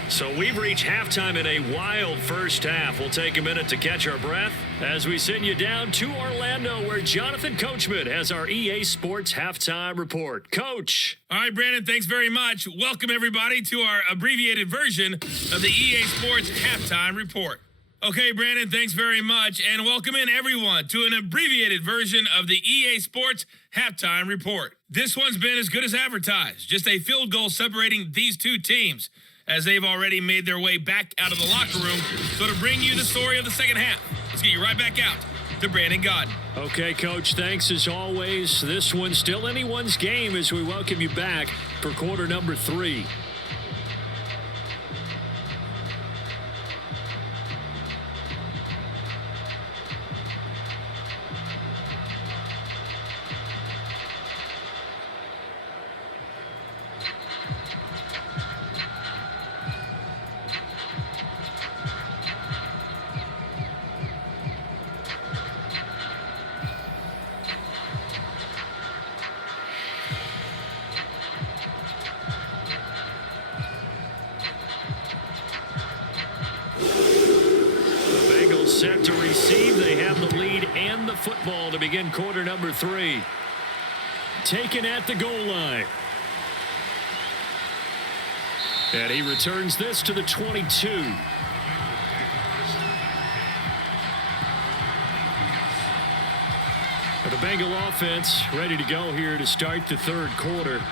So we've reached halftime in a wild first half. We'll take a minute to catch our breath as we send you down to Orlando, where Jonathan Coachman has our EA Sports Halftime Report. Coach. All right, Brandon, thanks very much. Welcome, everybody, to our abbreviated version of the EA Sports Halftime Report. Okay, Brandon, thanks very much. And welcome in, everyone, to an abbreviated version of the EA Sports Halftime Report. This one's been as good as advertised. Just a field goal separating these two teams, as they've already made their way back out of the locker room. So to bring you the story of the second half, let's get you right back out to Brandon Godden. Okay, Coach, thanks as always. This one's still anyone's game as we welcome you back for quarter number 3. Set to receive. They have the lead and the football to begin quarter number 3. Taken at the goal line. And he returns this to the 22. The Bengal offense ready to go here to start the third quarter.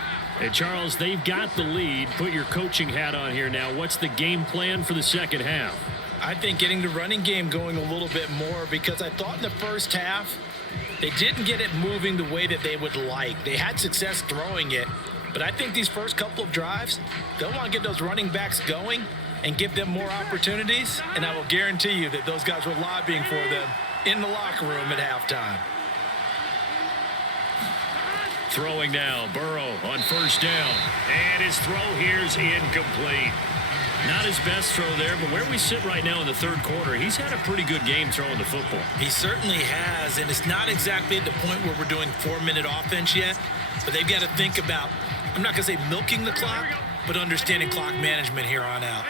And Charles, they've got the lead. Put your coaching hat on here now. What's the game plan for the second half? I think getting the running game going a little bit more, because I thought in the first half they didn't get it moving the way that they would like. They had success throwing it, but I think these first couple of drives, they'll want to get those running backs going and give them more opportunities, and I will guarantee you that those guys were lobbying for them in the locker room at halftime. Throwing now, Burrow on first down, and his throw here's incomplete. Not his best throw there, but where we sit right now in the third quarter, he's had a pretty good game throwing the football. He certainly has, and it's not exactly at the point where we're doing 4-minute offense yet, but they've got to think about, I'm not going to say milking the clock, but understanding clock management here on out.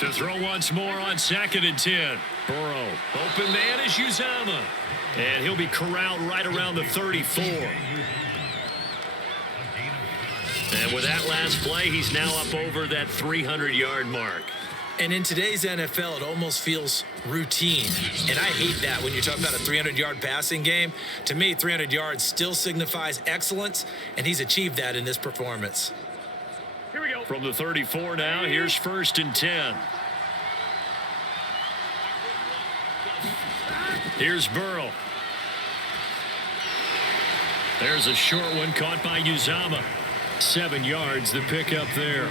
To throw once more on 2nd and 10. Burrow, open man is Uzomah, and he'll be corralled right around the 34. And with that last play, he's now up over that 300-yard mark. And in today's NFL, it almost feels routine. And I hate that when you're talking about a 300-yard passing game. To me, 300 yards still signifies excellence, and he's achieved that in this performance. Here we go. From the 34 now, here's 1st and 10. Here's Burrow. There's a short one caught by Uzomah. 7 yards, the pickup there.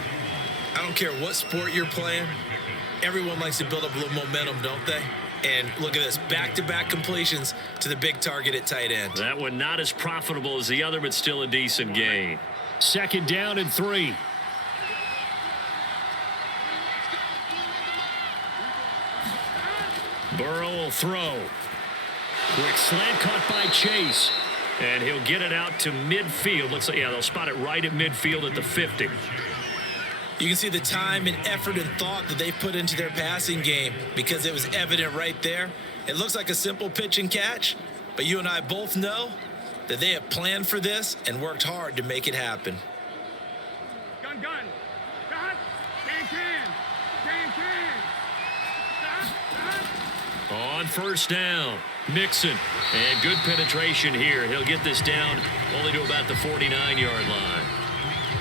I don't care what sport you're playing. Everyone likes to build up a little momentum, don't they? And look at this, back-to-back completions to the big target at tight end. That one not as profitable as the other, but still a decent gain. 2nd down and 3. Burrow will throw. Quick slant caught by Chase. And he'll get it out to midfield. Looks like, yeah, they'll spot it right at midfield at the 50. You can see the time and effort and thought that they've put into their passing game, because it was evident right there. It looks like a simple pitch and catch, but you and I both know that they have planned for this and worked hard to make it happen. Gun. Cut. Can. On first down, Mixon. And good penetration here. He'll get this down only to about the 49-yard line.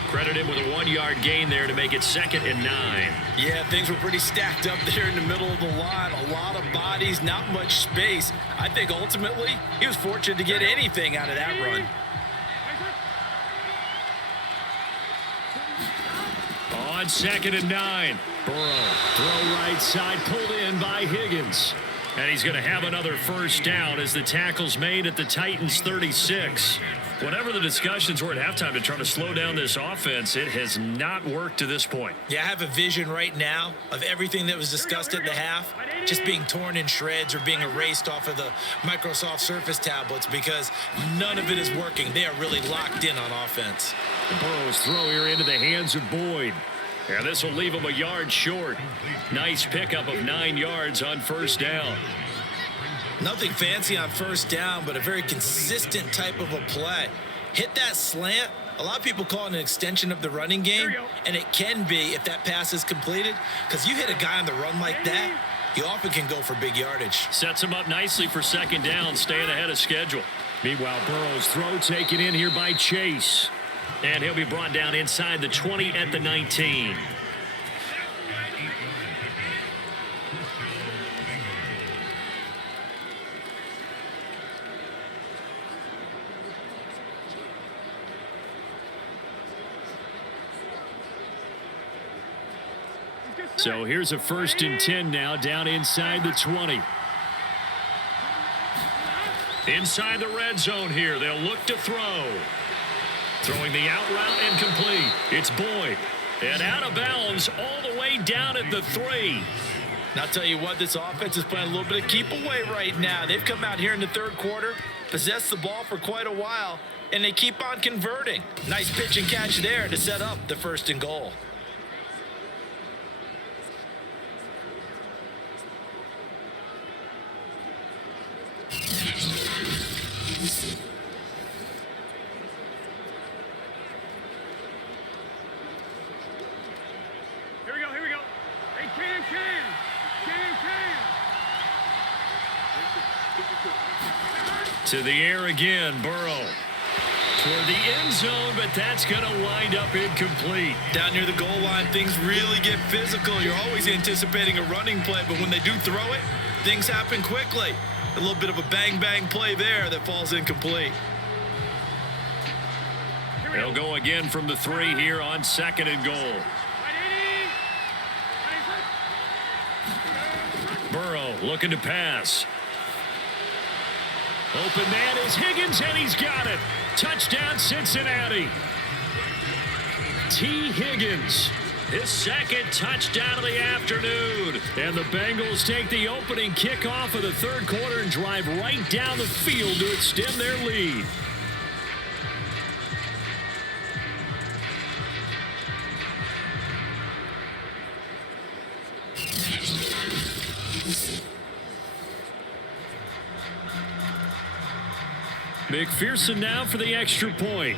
Credit him with a 1-yard gain there to make it 2nd and 9. Yeah, things were pretty stacked up there in the middle of the line. A lot of bodies, not much space. I think ultimately he was fortunate to get anything out of that run. On 2nd and 9, Burrow, throw right side, pulled in by Higgins. And he's going to have another first down as the tackle's made at the Titans 36. Whatever the discussions were at halftime to try to slow down this offense, it has not worked to this point. Yeah, I have a vision right now of everything that was discussed at the half just being torn in shreds or being erased off of the Microsoft Surface tablets, because none of it is working. They are really locked in on offense. Burrow's throw here into the hands of Boyd. And this will leave him a yard short. Nice pickup of 9 yards on first down. Nothing fancy on first down, but a very consistent type of a play. Hit that slant, A lot of people call it an extension of the running game, and it can be if that pass is completed, because you hit a guy on the run like that, you often can go for big yardage. Sets him up nicely for second down, staying ahead of schedule. Meanwhile, Burrow's throw taken in here by Chase. And he'll be brought down inside the 20 at the 19. So here's a 1st and 10 now, down inside the 20. Inside the red zone here, they'll look to throw. Throwing the out route incomplete. It's Boyd. And out of bounds all the way down at the 3. And I'll tell you what, this offense is playing a little bit of keep away right now. They've come out here in the third quarter, possessed the ball for quite a while, and they keep on converting. Nice pitch and catch there to set up the 1st and goal. Here we go. Hey, can. To the air again, Burrow. Toward the end zone, but that's going to wind up incomplete. Down near the goal line, things really get physical. You're always anticipating a running play, but when they do throw it, things happen quickly. A little bit of a bang-bang play there that falls incomplete. They'll go again from the 3 here on 2nd and goal. Burrow looking to pass. Open man is Higgins, and he's got it. Touchdown, Cincinnati. T. Higgins, his 2nd touchdown of the afternoon. And the Bengals take the opening kickoff of the 3rd quarter and drive right down the field to extend their lead. McPherson now for the extra point.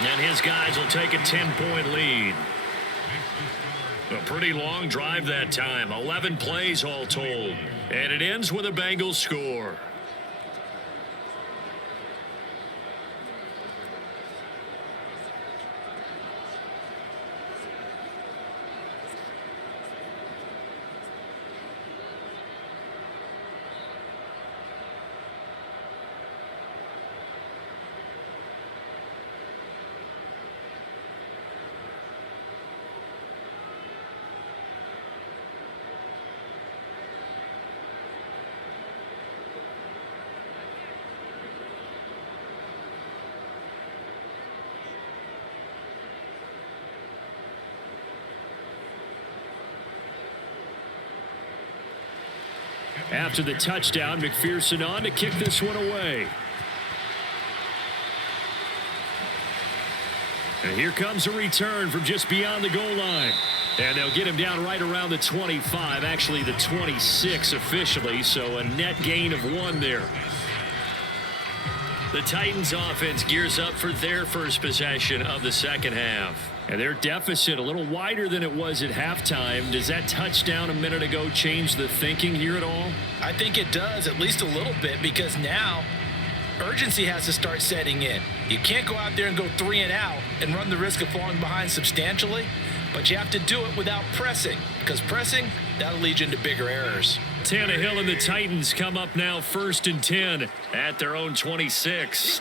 And his guys will take a 10-point lead. A pretty long drive that time. 11 plays all told. And it ends with a Bengals score. After the touchdown, McPherson on to kick this one away. And here comes a return from just beyond the goal line. And they'll get him down right around the 25, actually the 26 officially, so a net gain of 1 there. The Titans offense gears up for their first possession of the second half. And their deficit a little wider than it was at halftime. Does that touchdown a minute ago change the thinking here at all? I think it does, at least a little bit, because now urgency has to start setting in. You can't go out there and go 3 and out and run the risk of falling behind substantially, but you have to do it without pressing, because pressing, that'll lead you into bigger errors. Tannehill and the Titans come up now 1st and 10 at their own 26.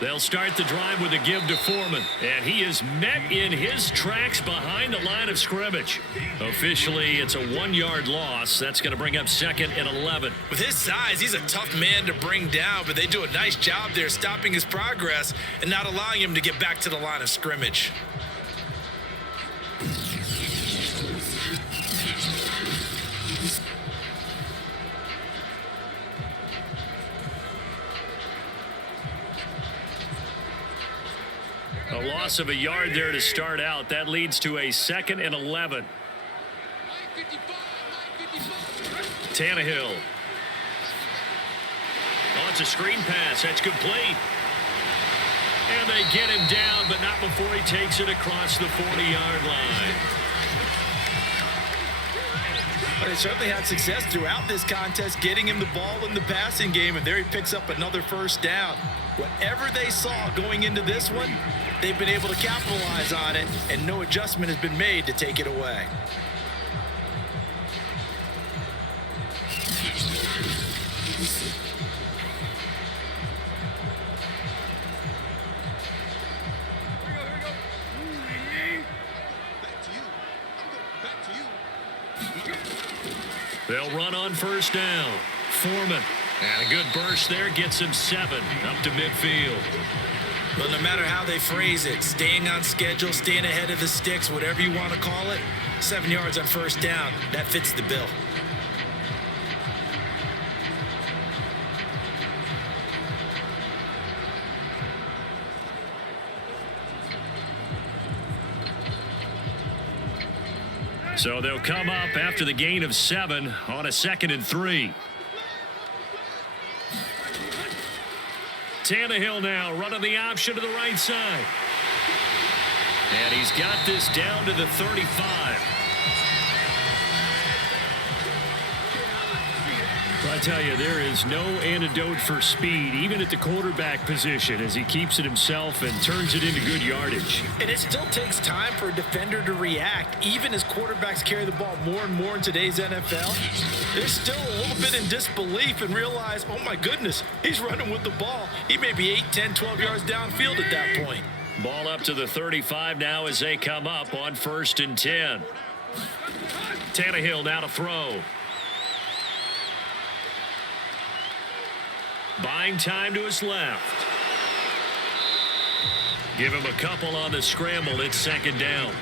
They'll start the drive with a give to Foreman, and he is met in his tracks behind the line of scrimmage. Officially, it's a 1-yard loss. That's going to bring up 2nd and 11. With his size, he's a tough man to bring down, but they do a nice job there stopping his progress and not allowing him to get back to the line of scrimmage. A loss of a yard there to start out. That leads to a 2nd and 11. Tannehill. Oh, it's a screen pass. That's complete. And they get him down, but not before he takes it across the 40-yard line. But they certainly had success throughout this contest, getting him the ball in the passing game, and there he picks up another first down. Whatever they saw going into this one, they've been able to capitalize on it, and no adjustment has been made to take it away. They'll run on first down. Foreman. And a good burst there gets him 7 up to midfield. But no matter how they phrase it, staying on schedule, staying ahead of the sticks, whatever you want to call it, 7 yards on first down, that fits the bill. So they'll come up after the gain of 7 on a 2nd and 3. Tannehill now running the option to the right side. And he's got this down to the 35. I tell you, there is no antidote for speed, even at the quarterback position, as he keeps it himself and turns it into good yardage. And it still takes time for a defender to react, even as quarterbacks carry the ball more and more in today's NFL. They're still a little bit in disbelief and realize, oh my goodness, he's running with the ball. He may be 8, 10, 12 yards downfield at that point. Ball up to the 35 now as they come up on 1st and 10. Tannehill now to throw. Buying time to his left. Give him a couple on the scramble. It's 2nd down.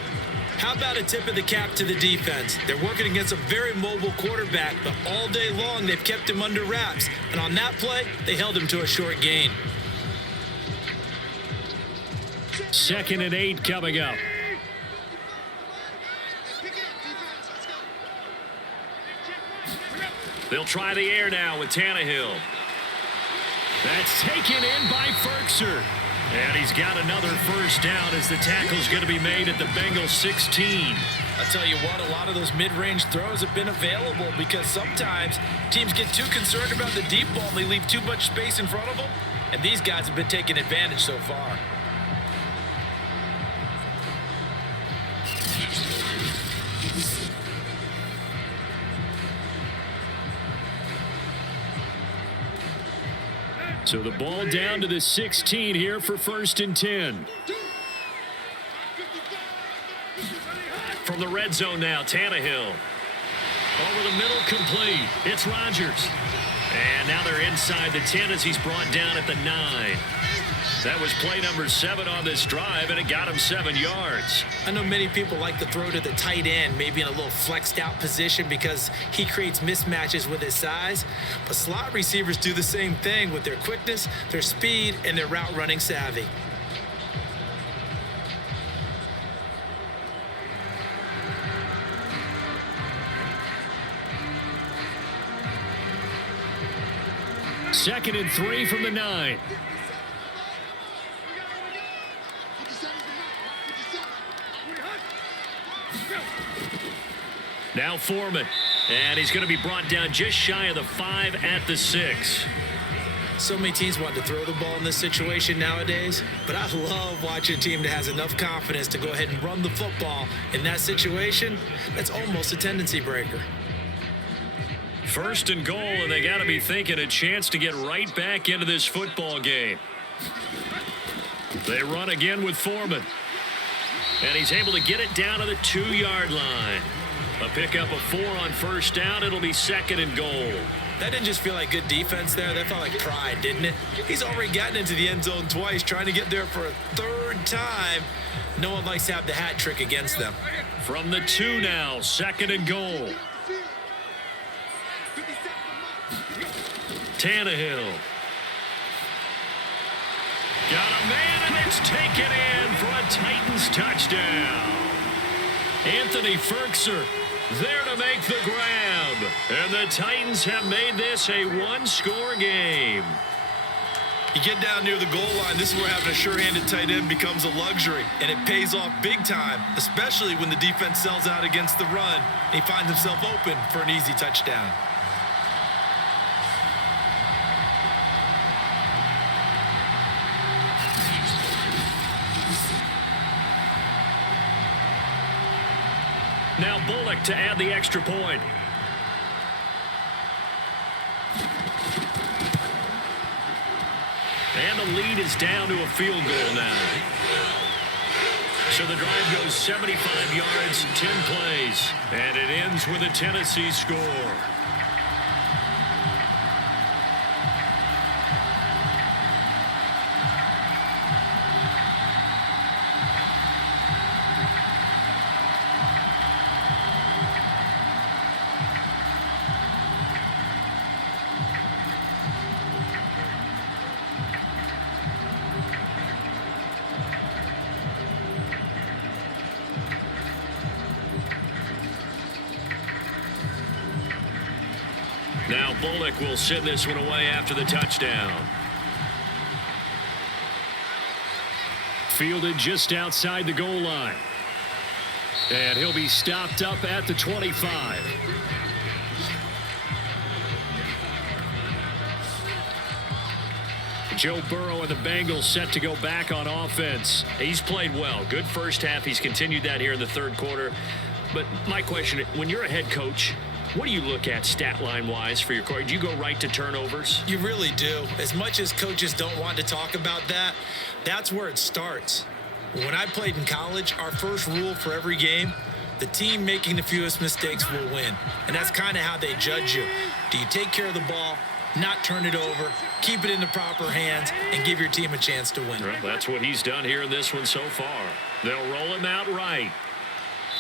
How about a tip of the cap to the defense? They're working against a very mobile quarterback, but all day long they've kept him under wraps. And on that play, they held him to a short gain. 2nd and 8 coming up. They'll try the air now with Tannehill. That's taken in by Ferkser. And he's got another first down as the tackle's going to be made at the Bengals 16. I'll tell you what, a lot of those mid-range throws have been available because sometimes teams get too concerned about the deep ball and they leave too much space in front of them. And these guys have been taking advantage so far. So the ball down to the 16 here for 1st and 10. From the red zone now, Tannehill. Over the middle, complete. It's Rodgers. And now they're inside the 10 as he's brought down at the 9. That was play number 7 on this drive, and it got him 7 yards. I know many people like to throw to the tight end, maybe in a little flexed out position because he creates mismatches with his size. But slot receivers do the same thing with their quickness, their speed, and their route running savvy. Second and 3 from the 9. Now Foreman, and he's going to be brought down just shy of the 5 at the 6. So many teams want to throw the ball in this situation nowadays, but I love watching a team that has enough confidence to go ahead and run the football in that situation. That's almost a tendency breaker. 1st and goal, and they got to be thinking a chance to get right back into this football game. They run again with Foreman, and he's able to get it down to the 2-yard line. A pickup of 4 on first down. It'll be 2nd and goal. That didn't just feel like good defense there. That felt like pride, didn't it? He's already gotten into the end zone twice, trying to get there for a 3rd time. No one likes to have the hat trick against them. From the 2 now, 2nd and goal. Tannehill. Got a man, and it's taken in for a Titans touchdown. Anthony Ferkser there to make the grab. And the Titans have made this a one-score game. You get down near the goal line, this is where having a sure-handed tight end becomes a luxury, and it pays off big time, especially when the defense sells out against the run, and he finds himself open for an easy touchdown. Now Bullock to add the extra point. And the lead is down to a field goal now. So the drive goes 75 yards, 10 plays. And it ends with a Tennessee score. Now Bullock will send this one away after the touchdown. Fielded just outside the goal line. And he'll be stopped up at the 25. Joe Burrow and the Bengals set to go back on offense. He's played well. Good first half. He's continued that here in the third quarter. But my question, when you're a head coach, what do you look at stat line wise for your coach? Do you go right to turnovers? You really do. As much as coaches don't want to talk about that, that's where it starts. When I played in college, our first rule for every game, the team making the fewest mistakes will win. And that's kind of how they judge you. Do you take care of the ball, not turn it over, keep it in the proper hands, and give your team a chance to win? Well, that's what he's done here in this one so far. They'll roll him out right.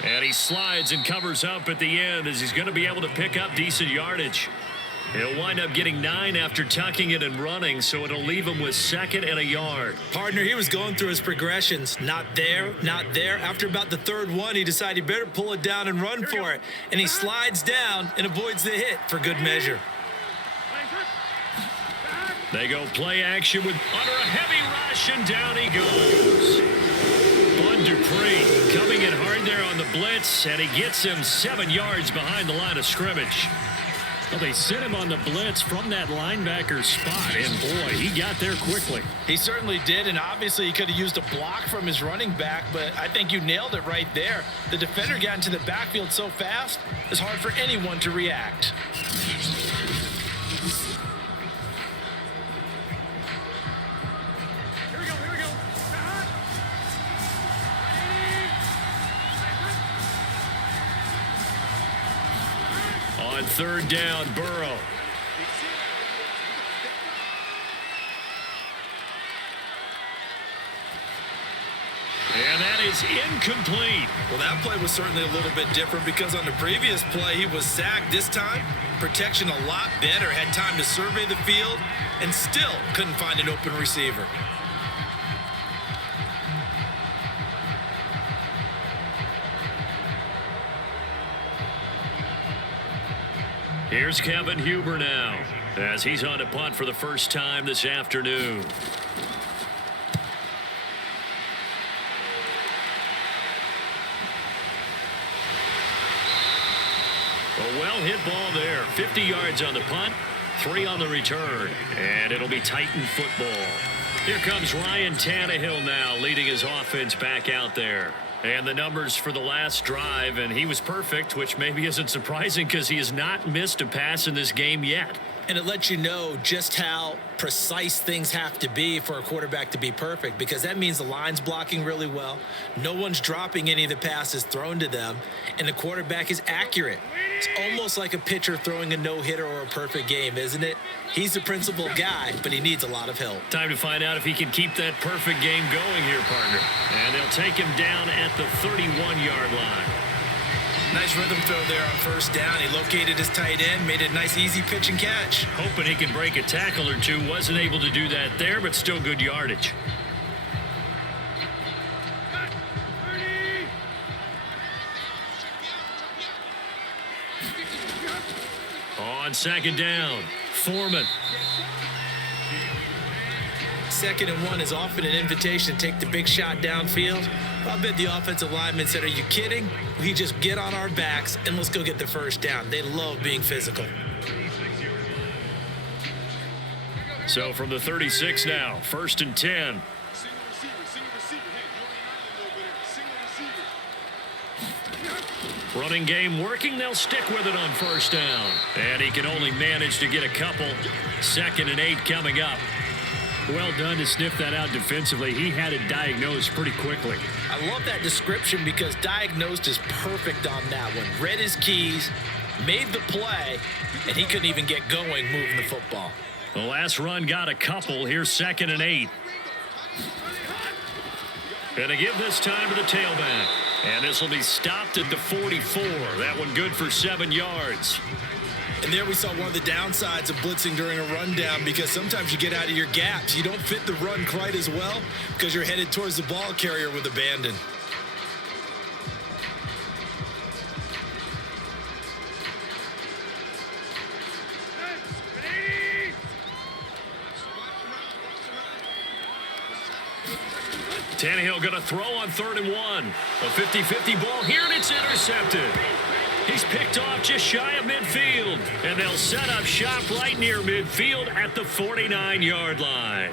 And he slides and covers up at the end as he's going to be able to pick up decent yardage. He'll wind up getting 9 after tucking it and running, so it'll leave him with 2nd and a yard. Partner, he was going through his progressions. Not there, not there. After about the third one, he decided he better pull it down and run for it. And he slides down and avoids the hit for good measure. They go play action with under a heavy rush, and down he goes. Dupree coming in hard there on the blitz, and he gets him 7 yards behind the line of scrimmage. Well, they sent him on the blitz from that linebacker spot, and boy, he got there quickly. He certainly did, and obviously he could have used a block from his running back, but I think you nailed it right there. The defender got into the backfield so fast, it's hard for anyone to react. On third down, Burrow. And that is incomplete. Well, that play was certainly a little bit different because on the previous play, he was sacked. This time, protection a lot better. Had time to survey the field and still couldn't find an open receiver. Here's Kevin Huber now as he's on a punt for the first time this afternoon. A well-hit ball there. 50 yards on the punt, 3 on the return, and it'll be Titan football. Here comes Ryan Tannehill now leading his offense back out there. And the numbers for the last drive, and he was perfect, which maybe isn't surprising because he has not missed a pass in this game yet. And it lets you know just how precise things have to be for a quarterback to be perfect, because that means the line's blocking really well. No one's dropping any of the passes thrown to them, and the quarterback is accurate. It's almost like a pitcher throwing a no-hitter or a perfect game, isn't it? He's the principal guy, but he needs a lot of help. Time to find out if he can keep that perfect game going here, partner. And they'll take him down at the 31-yard line. Nice rhythm throw there on first down. He located his tight end, made a nice easy pitch and catch. Hoping he can break a tackle or two. Wasn't able to do that there, but still good yardage. on second down. Foreman. 2nd and 1 is often an invitation to take the big shot downfield. I bet the offensive lineman said, are you kidding? We just get on our backs and let's go get the first down. They love being physical. So from the 36 now, 1st and 10. Running game working. They'll stick with it on 1st down. And he can only manage to get a couple. 2nd and 8 coming up. Well done to sniff that out defensively. He had it diagnosed pretty quickly. I love that description because diagnosed is perfect on that one. Read his keys, made the play, and he couldn't even get going moving the football. The last run got a couple. Here's 2nd and 8. Gonna give this time to the tailback. And this will be stopped at the 44. That one good for 7 yards. And there we saw one of the downsides of blitzing during a rundown because sometimes you get out of your gaps. You don't fit the run quite as well because you're headed towards the ball carrier with abandon. Tannehill going to throw on 3rd and 1. A 50-50 ball here, and it's intercepted. He's picked off just shy of midfield, and they'll set up shop right near midfield at the 49-yard line.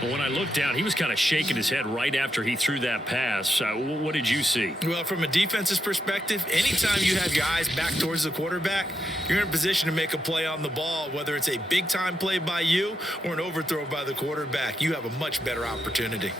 But when I looked down, he was kind of shaking his head right after he threw that pass. What did you see? Well, from a defense's perspective, anytime you have your eyes back towards the quarterback, you're in a position to make a play on the ball, whether it's a big-time play by you or an overthrow by the quarterback. You have a much better opportunity.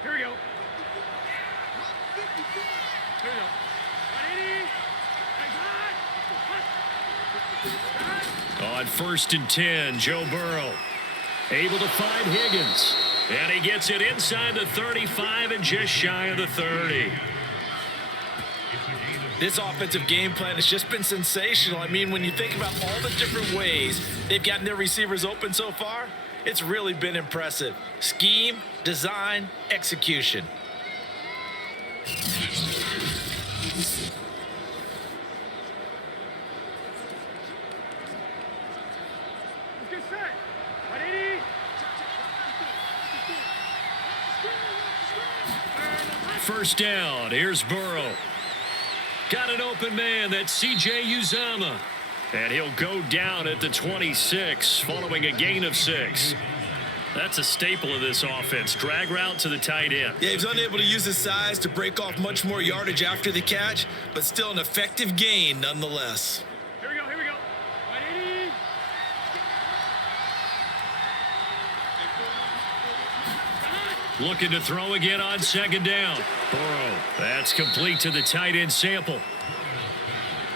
Here we go. Here we go. 180. On 1st and 10, Joe Burrow able to find Higgins. And he gets it inside the 35 and just shy of the 30. This offensive game plan has just been sensational. I mean, when you think about all the different ways they've gotten their receivers open so far, it's really been impressive. Scheme, design, execution. Let's get set. 180. First down. Here's Burrow. Got an open man. That's C.J. Uzomah. And he'll go down at the 26 following a gain of 6. That's a staple of this offense. Drag route to the tight end. Yeah, he was unable to use his size to break off much more yardage after the catch, but still an effective gain nonetheless. Here we go. Here we go. 180. Looking to throw again on 2nd down. Burrow. That's complete to the tight end Sample.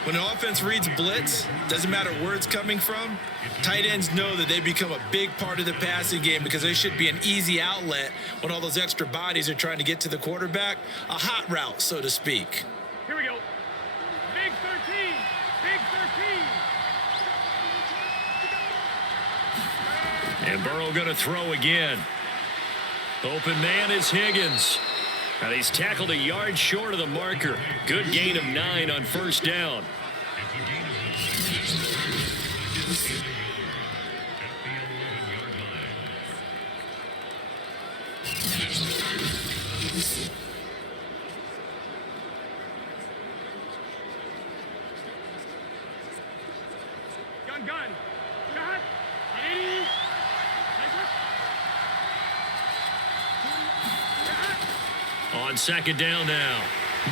When the offense reads blitz, doesn't matter where it's coming from, tight ends know that they become a big part of the passing game because they should be an easy outlet when all those extra bodies are trying to get to the quarterback. A hot route, so to speak. Here we go. Big 13. Big 13. And Burrow going to throw again. Open man is Higgins. And he's tackled a yard short of the marker. Good gain of 9 on 1st down. Gun. Gun. 180. On 2nd down now.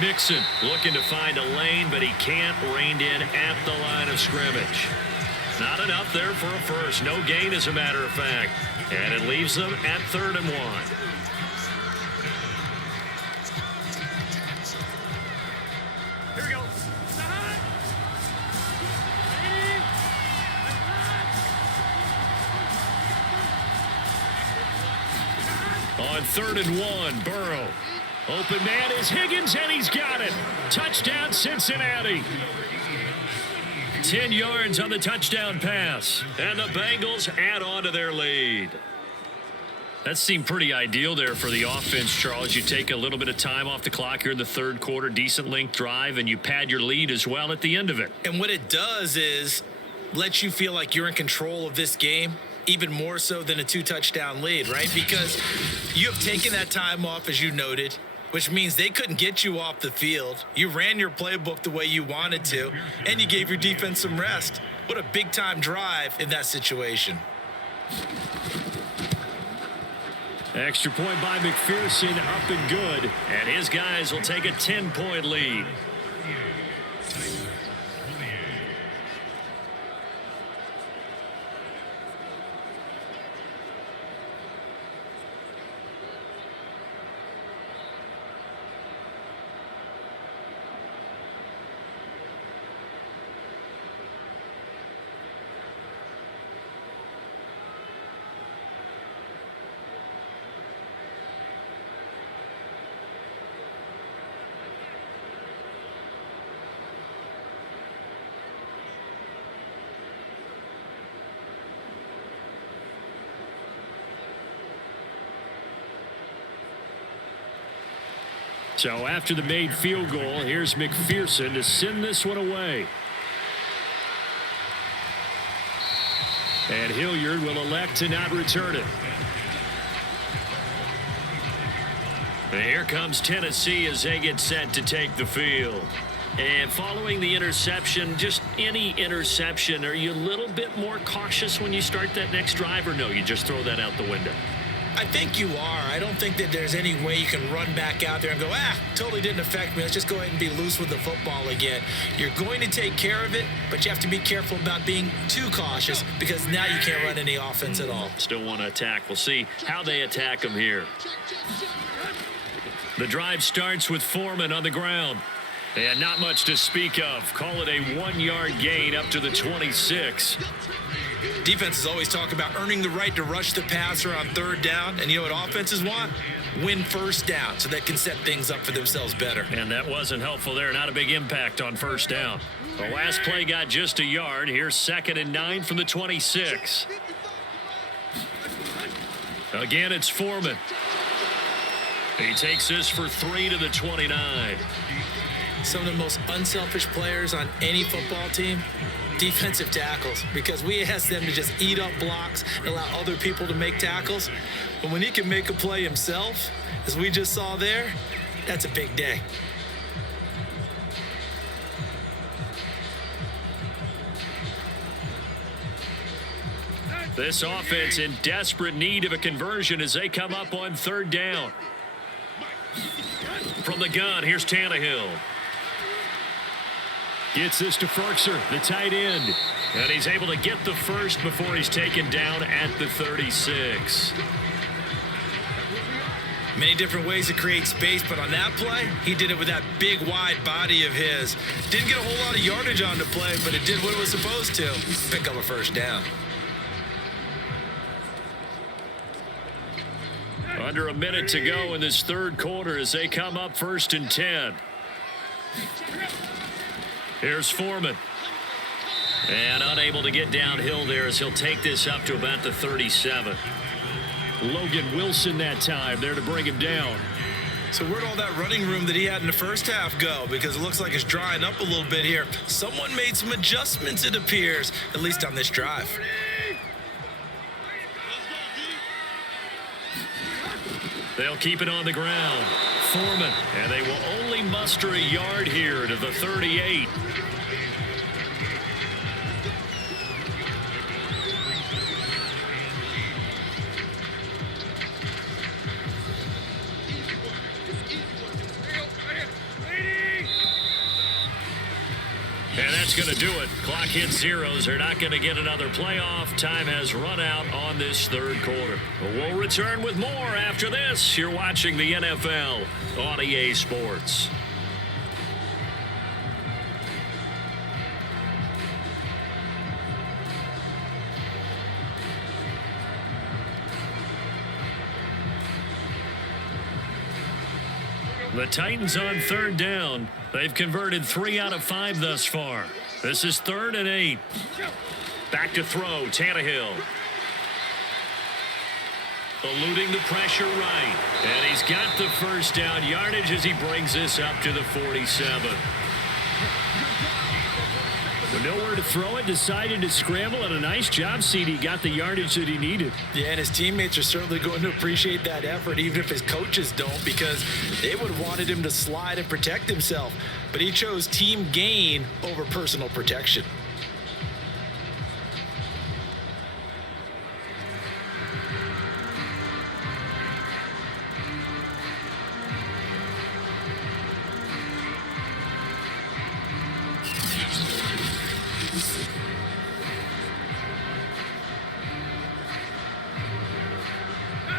Mixon looking to find a lane, but he can't. Reined in at the line of scrimmage. Not enough there for a first. No gain, as a matter of fact. And it leaves them at 3rd and 1. Here we go. On 3rd and 1, Burrow. Open man is Higgins, and he's got it. Touchdown, Cincinnati. 10 yards on the touchdown pass. And the Bengals add on to their lead. That seemed pretty ideal there for the offense, Charles. You take a little bit of time off the clock here in the third quarter, decent length drive, and you pad your lead as well at the end of it. And what it does is let you feel like you're in control of this game, even more so than a 2-touchdown lead, right? Because you have taken that time off, as you noted, which means they couldn't get you off the field. You ran your playbook the way you wanted to, and you gave your defense some rest. What a big-time drive in that situation. Extra point by McPherson, up and good. And his guys will take a 10-point lead. So after the made field goal, here's McPherson to send this one away. And Hilliard will elect to not return it. And here comes Tennessee as they get set to take the field. And following the interception, just any interception, are you a little bit more cautious when you start that next drive, or no, you just throw that out the window? I think you are. I don't think that there's any way you can run back out there and go, totally didn't affect me. Let's just go ahead and be loose with the football again. You're going to take care of it, but you have to be careful about being too cautious because now you can't run any offense at all. Still want to attack. We'll see how they attack them here. The drive starts with Foreman on the ground. And not much to speak of. Call it a 1-yard gain up to the 26. Defenses always talk about earning the right to rush the passer on third down. And you know what offenses want? Win first down so they can set things up for themselves better. And that wasn't helpful there. Not a big impact on first down. The last play got just a yard. Here's 2nd and 9 from the 26. Again, it's Foreman. He takes this for 3 to the 29. Some of the most unselfish players on any football team, defensive tackles, because we ask them to just eat up blocks and allow other people to make tackles. But when he can make a play himself, as we just saw there, that's a big day. This offense in desperate need of a conversion as they come up on third down. From the gun, here's Tannehill. Gets this to Ferkser, the tight end. And he's able to get the first before he's taken down at the 36. Many different ways to create space, but on that play, he did it with that big, wide body of his. Didn't get a whole lot of yardage on the play, but it did what it was supposed to. Pick up a first down. Under a minute to go in this third quarter as they come up 1st and 10. Here's Foreman. And unable to get downhill there as he'll take this up to about the 37. Logan Wilson that time there to bring him down. So where'd all that running room that he had in the first half go? Because it looks like it's drying up a little bit here. Someone made some adjustments, it appears, at least on this drive. They'll keep it on the ground. Foreman, and they will only muster a yard here to the 38. And that's going to do it. Clock hits zeros. They're not going to get another playoff. Time has run out on this third quarter. We'll return with more after this. You're watching the NFL on EA Sports. The Titans on third down. They've converted 3 out of 5 thus far. This is 3rd and 8. Back to throw, Tannehill. Eluding the pressure right. And he's got the first down yardage as he brings this up to the 47. With nowhere to throw it, decided to scramble, and a nice job, CD. Got the yardage that he needed. Yeah, and his teammates are certainly going to appreciate that effort, even if his coaches don't, because they would have wanted him to slide and protect himself. But he chose team gain over personal protection.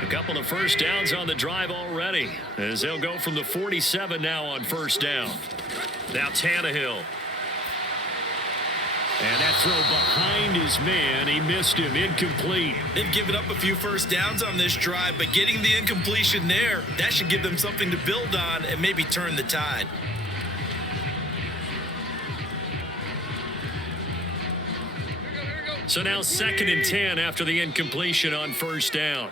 A couple of first downs on the drive already, as they'll go from the 47 now on first down. Now Tannehill. And that throw behind his man. He missed him. Incomplete. They've given up a few first downs on this drive, but getting the incompletion there, that should give them something to build on and maybe turn the tide. So now 2nd and 10 after the incompletion on first down.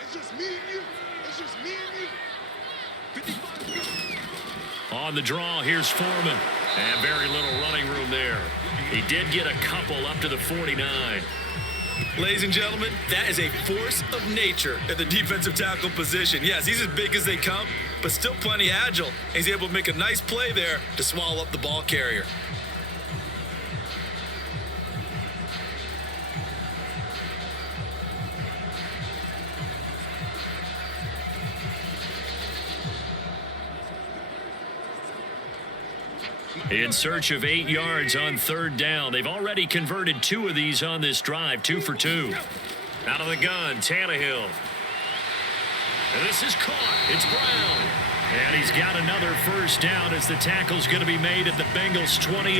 On the draw, here's Foreman. And very little running room there. He did get a couple up to the 49. Ladies and gentlemen, that is a force of nature at the defensive tackle position. Yes, he's as big as they come, but still plenty agile. He's able to make a nice play there to swallow up the ball carrier. In search of 8 yards on 3rd down. They've already converted 2 of these on this drive, 2 for 2. Out of the gun, Tannehill. And this is caught. It's Brown. And he's got another first down as the tackle's going to be made at the Bengals 28.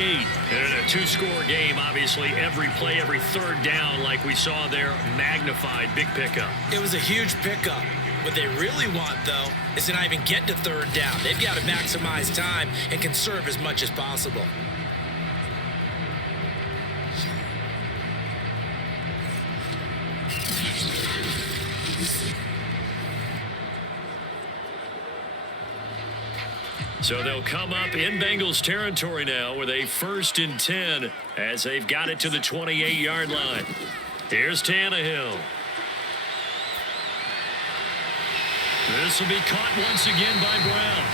And in a 2-score game, obviously, every play, every 3rd down, like we saw there, magnified. Big pickup. It was a huge pickup. What they really want, though, is to not even get to 3rd down. They've got to maximize time and conserve as much as possible. So they'll come up in Bengals territory now with a 1st and 10 as they've got it to the 28-yard line. Here's Tannehill. This will be caught once again by Brown.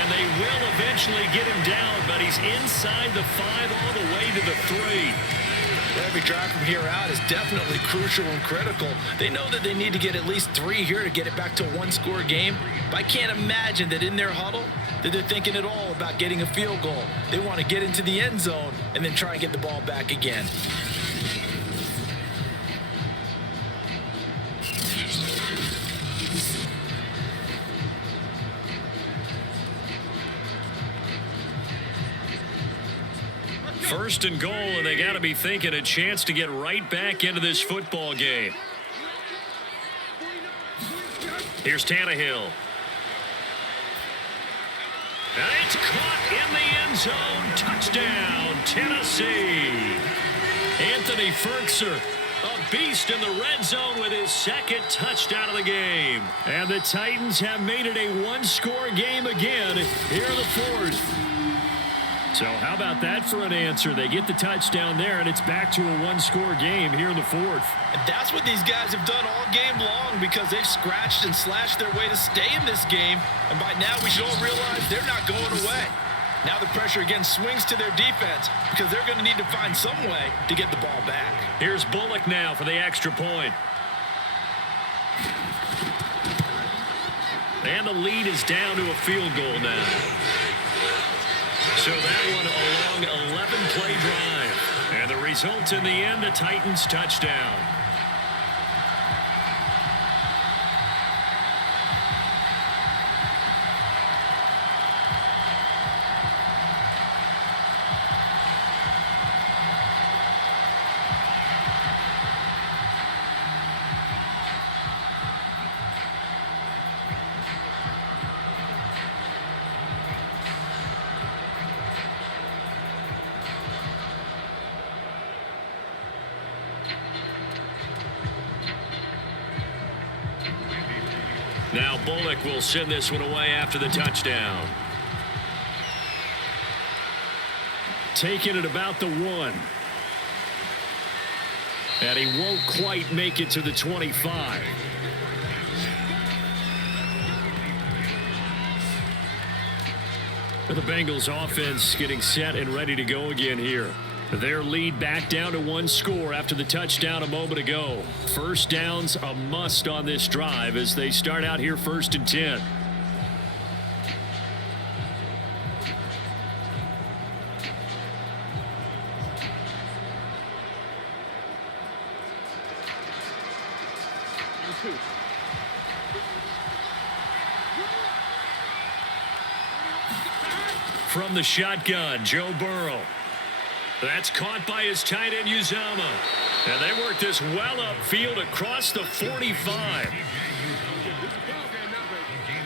And they will eventually get him down, but he's inside the 5 all the way to the 3. Every drive from here out is definitely crucial and critical. They know that they need to get at least 3 here to get it back to a 1-score game. But I can't imagine that in their huddle that they're thinking at all about getting a field goal. They want to get into the end zone and then try and get the ball back again. First and goal, and they got to be thinking a chance to get right back into this football game. Here's Tannehill. And it's caught in the end zone. Touchdown, Tennessee. Anthony Ferkser, a beast in the red zone with his 2nd touchdown of the game. And the Titans have made it a 1-score game again here in the 4th. So how about that for an answer? They get the touchdown there, and it's back to a 1-score game here in the 4th. And that's what these guys have done all game long, because they've scratched and slashed their way to stay in this game. And by now, we should all realize they're not going away. Now the pressure again swings to their defense, because they're going to need to find some way to get the ball back. Here's Bullock now for the extra point. And the lead is down to a field goal now. So that one a long 11-play drive. And the result in the end, a Titans touchdown. Now Bullock will send this one away after the touchdown. Taking it about the 1. And he won't quite make it to the 25. The Bengals offense getting set and ready to go again here. Their lead back down to 1 score after the touchdown a moment ago. First downs a must on this drive as they start out here 1st and 10. From the shotgun, Joe Burrow. That's caught by his tight end, Uzama. And they work this well upfield across the 45.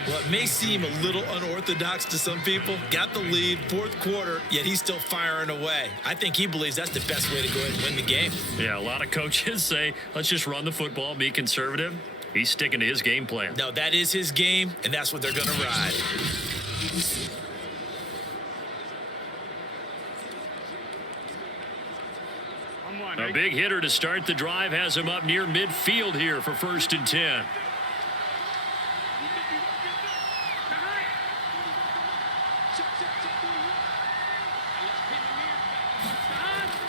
Well, it may seem a little unorthodox to some people. Got the lead, 4th quarter, yet he's still firing away. I think he believes that's the best way to go ahead and win the game. Yeah, a lot of coaches say, let's just run the football, be conservative. He's sticking to his game plan. No, that is his game, and that's what they're going to ride. A big hitter to start the drive has him up near midfield here for 1st and 10.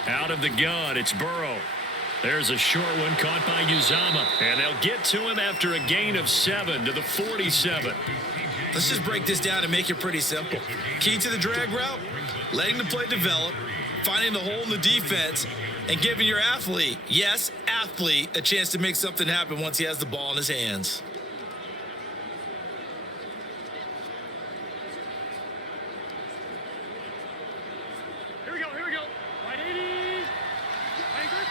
Out of the gun, it's Burrow. There's a short one caught by Uzama. And they'll get to him after a gain of 7 to the 47. Let's just break this down and make it pretty simple. Key to the drag route, letting the play develop, finding the hole in the defense, and giving your athlete, yes, athlete, a chance to make something happen once he has the ball in his hands. Here we go. Right 80. Anchor.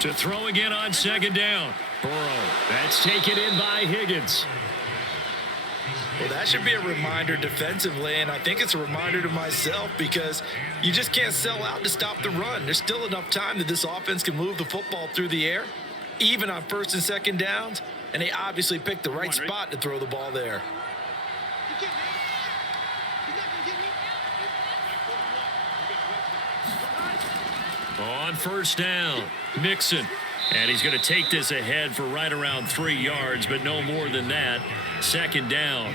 To throw again on 2nd down. Burrow. That's taken in by Higgins. Well, that should be a reminder defensively, and I think it's a reminder to myself because you just can't sell out to stop the run. There's still enough time that this offense can move the football through the air, even on 1st and 2nd downs, and they obviously picked the right spot to throw the ball there. On 1st down, Mixon. And he's going to take this ahead for right around 3 yards, but no more than that. 2nd down.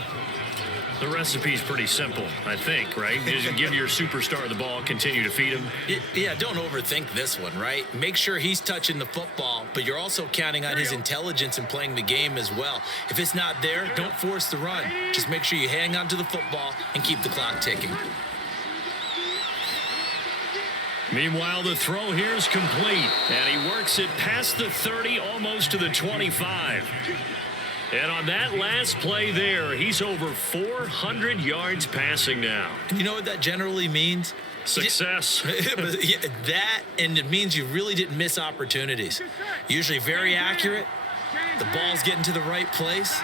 The recipe's pretty simple, I think, right? Just give your superstar the ball, continue to feed him. Yeah, don't overthink this one, right? Make sure he's touching the football, but you're also counting on his intelligence in playing the game as well. If it's not there, don't force the run. Just make sure you hang on to the football and keep the clock ticking. Meanwhile, the throw here is complete, and he works it past the 30, almost to the 25. And on that last play there, he's over 400 yards passing now. You know what that generally means? Success. That, and it means you really didn't miss opportunities. Usually very accurate. The ball's getting to the right place.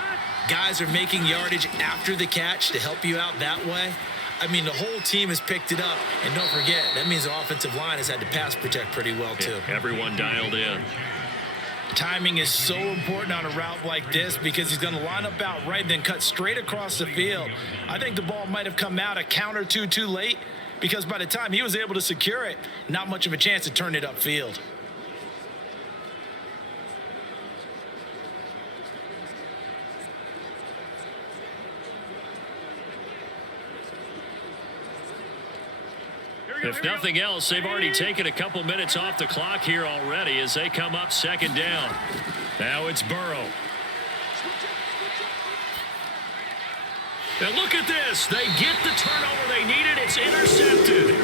Guys are making yardage after the catch to help you out that way. I mean, the whole team has picked it up. And don't forget, that means the offensive line has had to pass protect pretty well, too. Yeah, everyone dialed in. Timing is so important on a route like this because he's going to line up out right, then cut straight across the field. I think the ball might have come out a count or two too late because by the time he was able to secure it, not much of a chance to turn it upfield. If nothing else, they've already taken a couple minutes off the clock here already as they come up 2nd down. Now it's Burrow. And look at this. They get the turnover they needed. It's intercepted.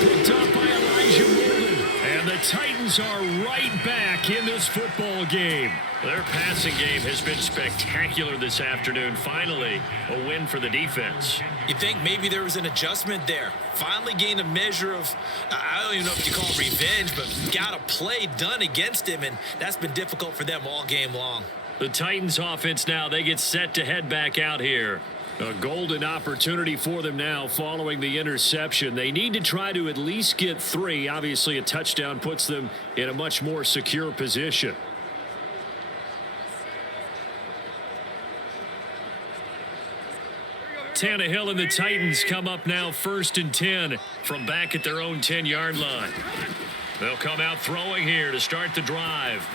Picked up by Elijah Molden. And the Titans are right back in this football game. Their passing game has been spectacular this afternoon. Finally, a win for the defense. You think maybe there was an adjustment there. Finally gained a measure of, I don't even know if you call it revenge, but got a play done against him, and that's been difficult for them all game long. The Titans offense now, they get set to head back out here. A golden opportunity for them now following the interception. They need to try to at least get 3. Obviously, a touchdown puts them in a much more secure position. Tannehill and the Titans come up now 1st and 10 from back at their own 10-yard line. They'll come out throwing here to start the drive.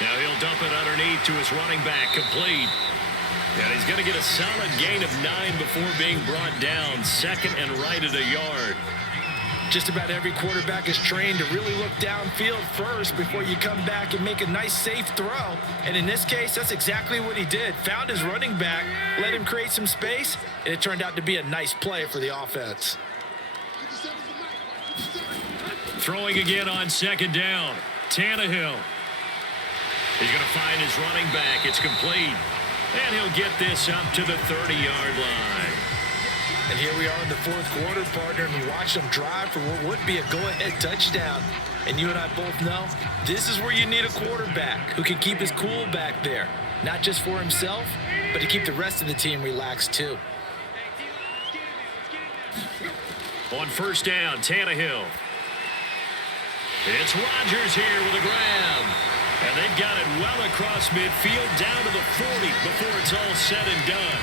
Now he'll dump it underneath to his running back, complete. And he's going to get a solid gain of 9 before being brought down, 2nd and right at a yard. Just about every quarterback is trained to really look downfield first before you come back and make a nice, safe throw. And in this case, that's exactly what he did. Found his running back, let him create some space, and it turned out to be a nice play for the offense. Throwing again on 2nd down. Tannehill. He's going to find his running back. It's complete. And he'll get this up to the 30-yard line. And here we are in the 4th quarter, partner, and we watched them drive for what would be a go-ahead touchdown. And you and I both know this is where you need a quarterback who can keep his cool back there, not just for himself, but to keep the rest of the team relaxed too. On 1st down, Tannehill. It's Rodgers here with a grab. And they've got it well across midfield down to the 40 before it's all said and done.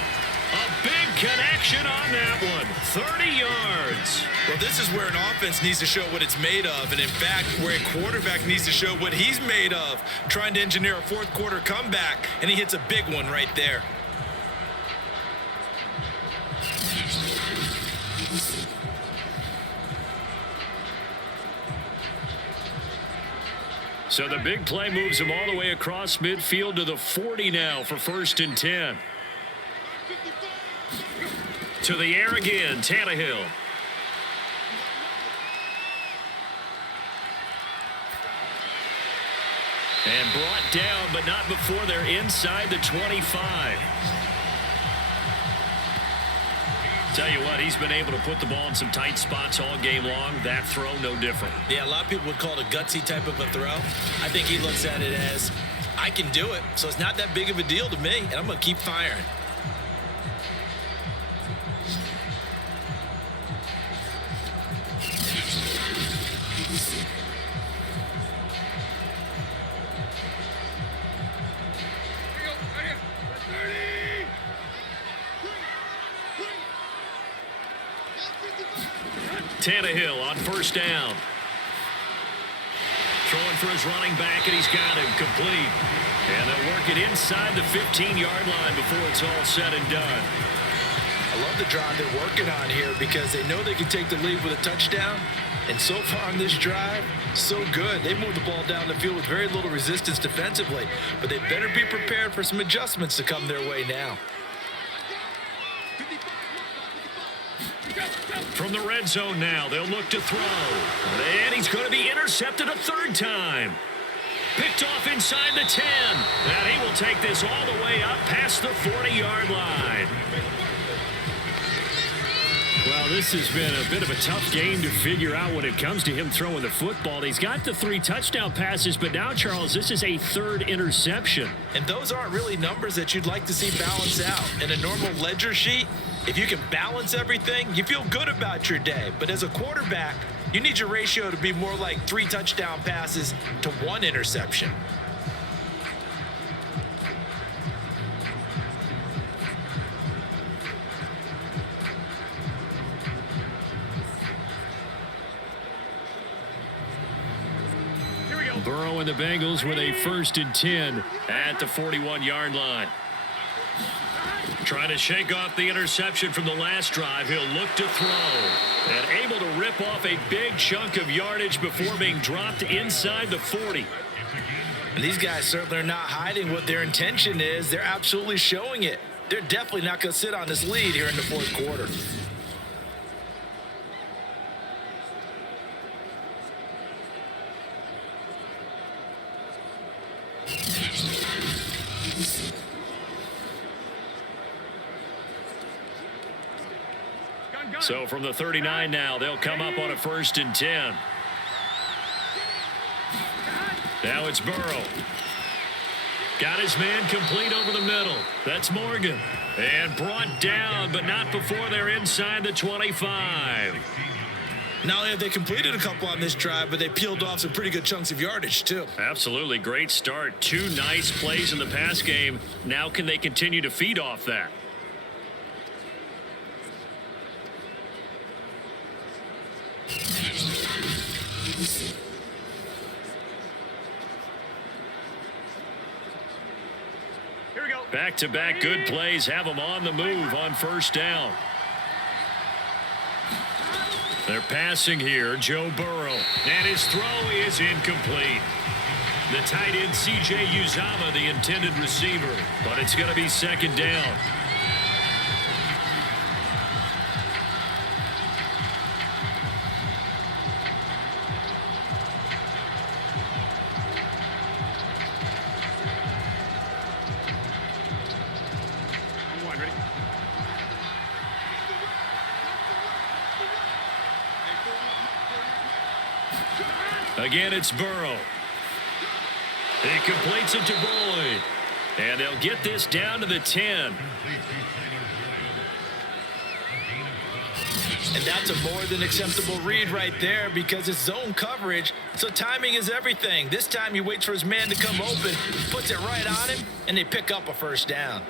A big connection on that one. 30 yards. Well, this is where an offense needs to show what it's made of. And in fact, where a quarterback needs to show what he's made of. Trying to engineer a 4th quarter comeback. And he hits a big one right there. So the big play moves him all the way across midfield to the 40 now for 1st and 10. To the air again, Tannehill. And brought down, but not before they're inside the 25. Tell you what, he's been able to put the ball in some tight spots all game long. That throw, no different. Yeah, a lot of people would call it a gutsy type of a throw. I think he looks at it as, I can do it, so it's not that big of a deal to me, and I'm going to keep firing. Tannehill on 1st down. Throwing for his running back, and he's got him complete. And they'll work it inside the 15-yard line before it's all said and done. I love the drive they're working on here because they know they can take the lead with a touchdown. And so far on this drive, so good. They moved the ball down the field with very little resistance defensively. But they better be prepared for some adjustments to come their way now. From the red zone now, they'll look to throw. And he's going to be intercepted a 3rd time. Picked off inside the 10. And he will take this all the way up past the 40-yard line. Well, this has been a bit of a tough game to figure out when it comes to him throwing the football. He's got the 3 touchdown passes, but now, Charles, this is a 3rd interception. And those aren't really numbers that you'd like to see balance out. In a normal ledger sheet, if you can balance everything, you feel good about your day. But as a quarterback, you need your ratio to be more like 3 touchdown passes to 1 interception. Burrow and the Bengals with a 1st and 10 at the 41-yard line. Trying to shake off the interception from the last drive. He'll look to throw. And able to rip off a big chunk of yardage before being dropped inside the 40. And these guys certainly are not hiding what their intention is. They're absolutely showing it. They're definitely not going to sit on this lead here in the 4th quarter. So from the 39 now, they'll come up on a 1st and 10. Now it's Burrow. Got his man complete over the middle. That's Morgan. And brought down, but not before they're inside the 25. Not only have they completed a couple on this drive, but they peeled off some pretty good chunks of yardage, too. Absolutely. Great start. 2 nice plays in the pass game. Now can they continue to feed off that? Here we go. Back-to-back good plays have them on the move on first down. They're passing here, Joe Burrow. And his throw is incomplete. The tight end, C.J. Uzomah, the intended receiver. But it's going to be second down. Again, it's Burrow. He completes it to Boyd. And they'll get this down to the 10. And that's a more than acceptable read right there because it's zone coverage, so timing is everything. This time he waits for his man to come open, puts it right on him, and they pick up a first down.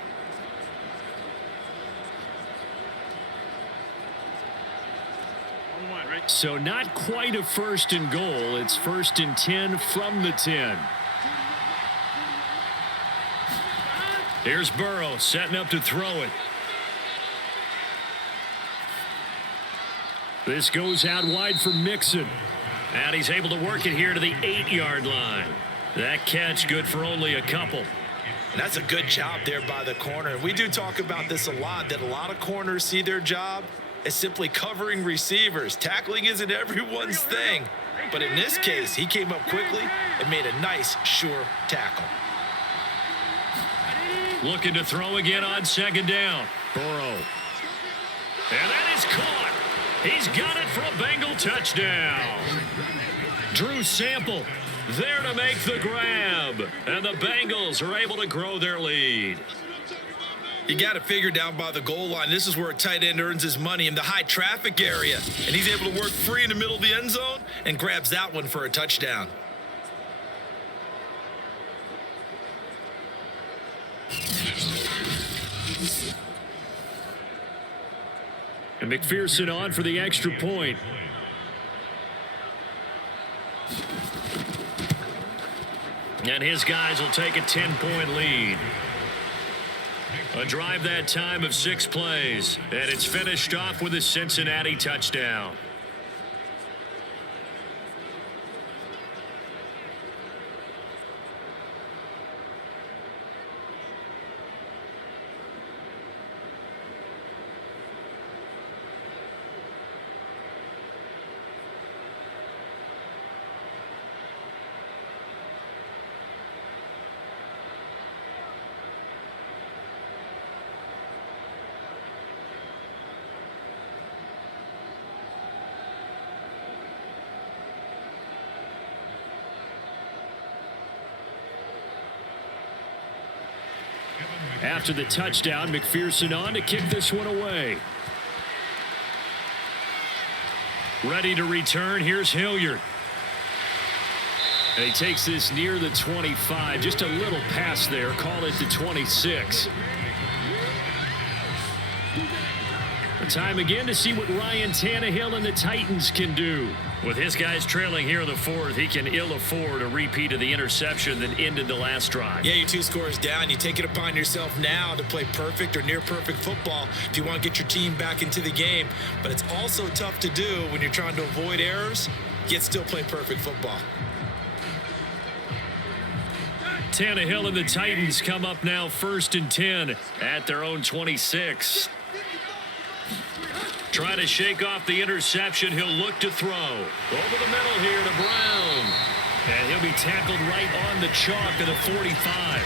So not quite a first and goal. It's first and 10 from the 10. Here's Burrow setting up to throw it. This goes out wide for Mixon. And he's able to work it here to the 8-yard line. That catch good for only a couple. And that's a good job there by the corner. We do talk about this a lot, that a lot of corners see their job as simply covering receivers. Tackling isn't everyone's thing. But in this case, he came up quickly and made a nice, sure tackle. Looking to throw again on second down. Burrow. And that is caught. He's got it for a Bengal touchdown. Drew Sample there to make the grab. And the Bengals are able to grow their lead. You got to figure down by the goal line. This is where a tight end earns his money, in the high traffic area. And he's able to work free in the middle of the end zone and grabs that one for a touchdown. And McPherson on for the extra point. And his guys will take a 10-point lead. A drive that time of 6 plays. And it's finished off with a Cincinnati touchdown. After the touchdown, McPherson on to kick this one away. Ready to return. Here's Hilliard. And he takes this near the 25. Just a little pass there. Call it the 26. The time again to see what Ryan Tannehill and the Titans can do. With his guys trailing here in the fourth, he can ill afford a repeat of the interception that ended the last drive. Yeah, you're 2 scores down. You take it upon yourself now to play perfect or near perfect football if you want to get your team back into the game. But it's also tough to do when you're trying to avoid errors, yet still play perfect football. Tannehill and the Titans come up now first and 10 at their own 26. Trying to shake off the interception. He'll look to throw. Over the middle here to Brown. And he'll be tackled right on the chalk of the 45.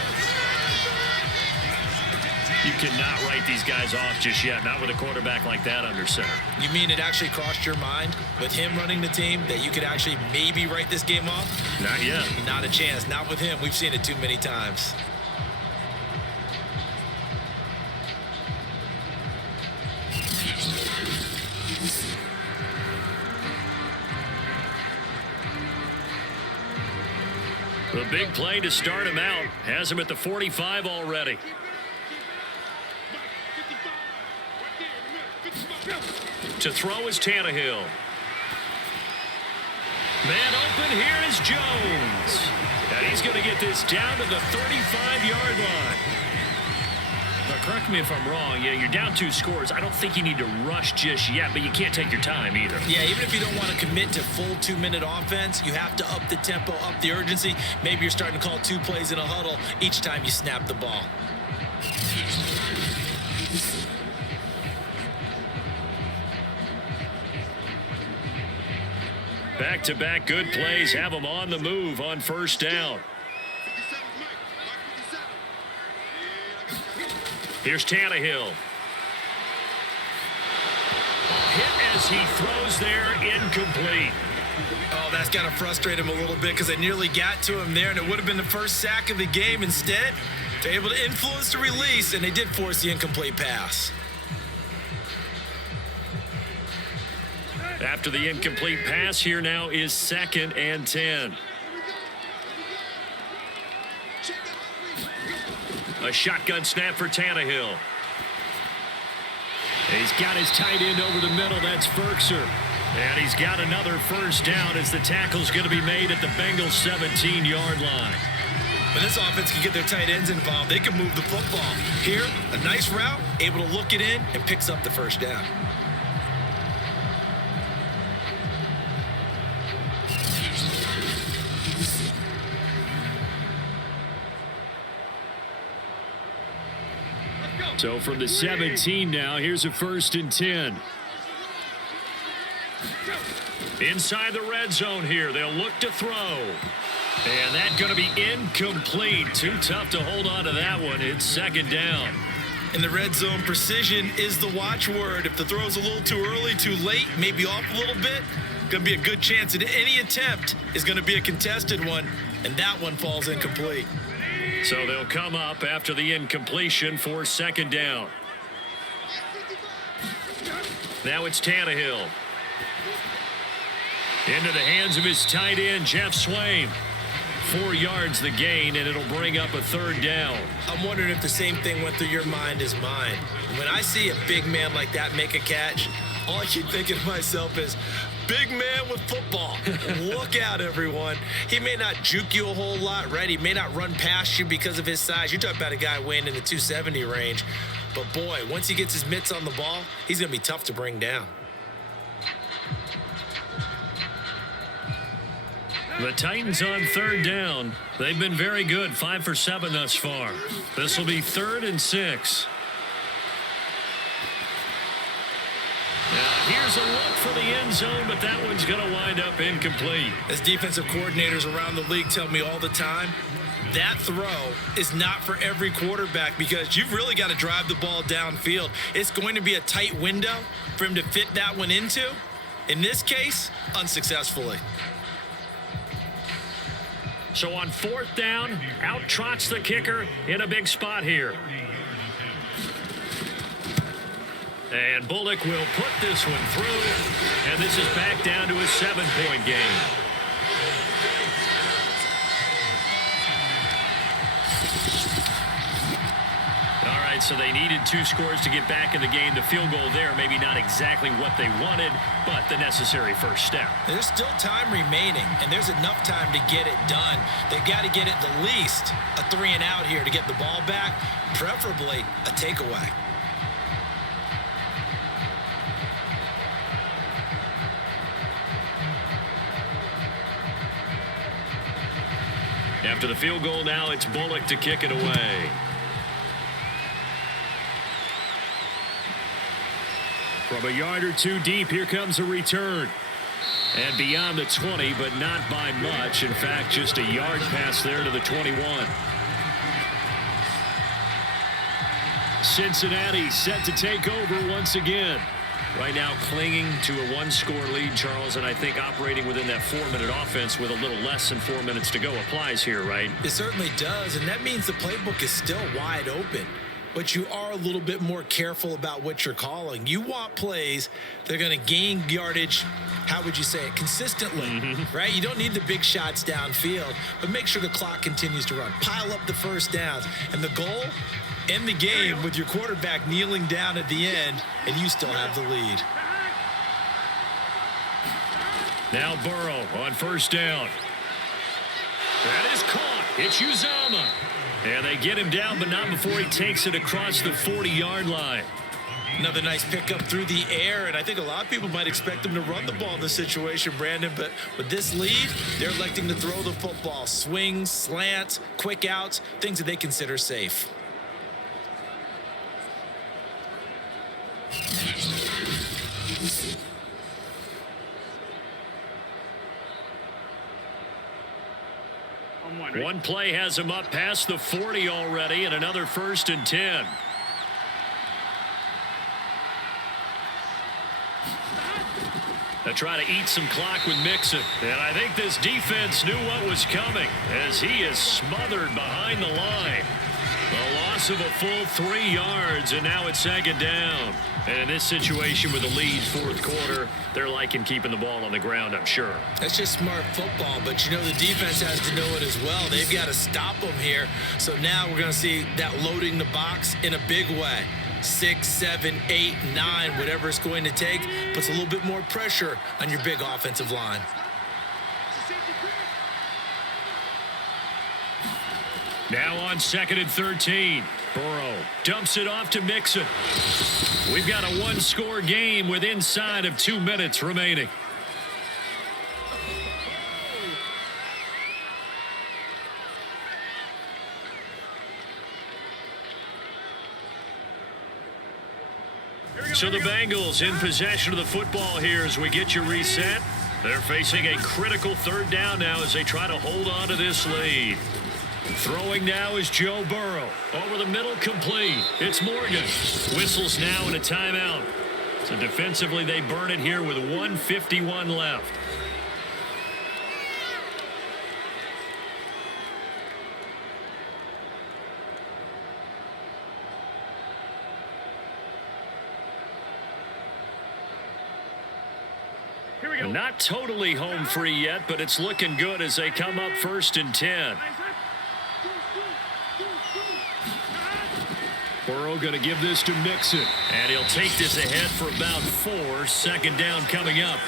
You cannot write these guys off just yet, not with a quarterback like that under center. You mean it actually crossed your mind with him running the team that you could actually maybe write this game off? Not yet. Not a chance. Not with him. We've seen it too many times. The big play to start him out. Has him at the 45 already. To throw is Tannehill. Man open, here is Jones. And he's going to get this down to the 35-yard line. Now, correct me if I'm wrong. Yeah, you're down 2 scores. I don't think you need to rush just yet, but you can't take your time either. Yeah, even if you don't want to commit to full 2-minute offense, you have to up the tempo, up the urgency. Maybe you're starting to call 2 plays in a huddle each time you snap the ball. Back-to-back good plays have them on the move on first down. Here's Tannehill. Hit as he throws there, incomplete. Oh, that's got to frustrate him a little bit because they nearly got to him there, and it would have been the first sack of the game. Instead, they're able to influence the release, and they did force the incomplete pass. After the incomplete pass, here now is 2nd and 10. A shotgun snap for Tannehill. He's got his tight end over the middle. That's Ferkser. And he's got another first down as the tackle's going to be made at the Bengals 17-yard line. When this offense can get their tight ends involved, they can move the football. Here, a nice route, able to look it in, and picks up the first down. So from the 17 now, here's a 1st and 10. Inside the red zone here, they'll look to throw. And that's going to be incomplete. Too tough to hold on to that one. It's 2nd down. In the red zone, precision is the watchword. If the throw's a little too early, too late, maybe off a little bit, going to be a good chance that any attempt is going to be a contested one, and that one falls incomplete. So they'll come up after the incompletion for 2nd down. Now it's Tannehill. Into the hands of his tight end, Jeff Swain. 4 yards the gain, and it'll bring up a 3rd down. I'm wondering if the same thing went through your mind as mine. When I see a big man like that make a catch, all I keep thinking to myself is, big man with football. Look out, everyone. He may not juke you a whole lot, right? He may not run past you because of his size. You're talking about a guy weighing in the 270 range. But, boy, once he gets his mitts on the ball, he's going to be tough to bring down. The Titans on 3rd down. They've been very good, 5 for 7 thus far. This will be 3rd and 6. Now, here's a look for the end zone, but that one's going to wind up incomplete. As defensive coordinators around the league tell me all the time, that throw is not for every quarterback because you've really got to drive the ball downfield. It's going to be a tight window for him to fit that one into. In this case, unsuccessfully. So on 4th down, out trots the kicker in a big spot here. And Bullock will put this one through, and this is back down to a 7-point game. All right, so they needed 2 scores to get back in the game. The field goal there, maybe not exactly what they wanted, but the necessary first step. There's still time remaining, and there's enough time to get it done. They've got to get at the least a 3-and-out here to get the ball back, preferably a takeaway. After the field goal now, it's Bullock to kick it away. From a yard or 2 deep, here comes a return. And beyond the 20, but not by much. In fact, just a yard pass there to the 21. Cincinnati set to take over once again. Right now clinging to a 1-score lead, Charles, and I think operating within that 4-minute offense with a little less than 4 minutes to go applies here, right? It certainly does, and that means the playbook is still wide open. But you are a little bit more careful about what you're calling. You want plays that are going to gain yardage, how would you say it, consistently, right? You don't need the big shots downfield, but make sure the clock continues to run. Pile up the first downs. And the goal, end the game with your quarterback kneeling down at the end, and you still have the lead. Now Burrow on first down. That is caught. It's Uzama. And they get him down, but not before he takes it across the 40-yard line. Another nice pickup through the air, and I think a lot of people might expect them to run the ball in this situation, Brandon, but with this lead, they're electing to throw the football. Swings, slants, quick outs, things that they consider safe. One play has him up past the 40 already, and another 1st and 10. They try to eat some clock with Mixon. And I think this defense knew what was coming as he is smothered behind the line. The loss of a full 3 yards, and now it's 2nd down. And in this situation with the lead 4th quarter, they're liking keeping the ball on the ground, I'm sure. That's just smart football, but you know the defense has to know it as well. They've got to stop them here. So now we're going to see that loading the box in a big way. 6, 7, 8, 9, whatever it's going to take, puts a little bit more pressure on your big offensive line. Now on 2nd and 13. Burrow dumps it off to Mixon. We've got a one-score game with inside of 2 minutes remaining. So the Bengals in possession of the football here as we get you reset. They're facing a critical 3rd down now as they try to hold on to this lead. Throwing now is Joe Burrow. Over the middle, complete. It's Morgan. Whistles now and a timeout. So defensively, they burn it here with 1:51 left. Not totally home free yet, but it's looking good as they come up 1st and 10. Burrow going to give this to Mixon, and he'll take this ahead for about 4. 2nd down coming up.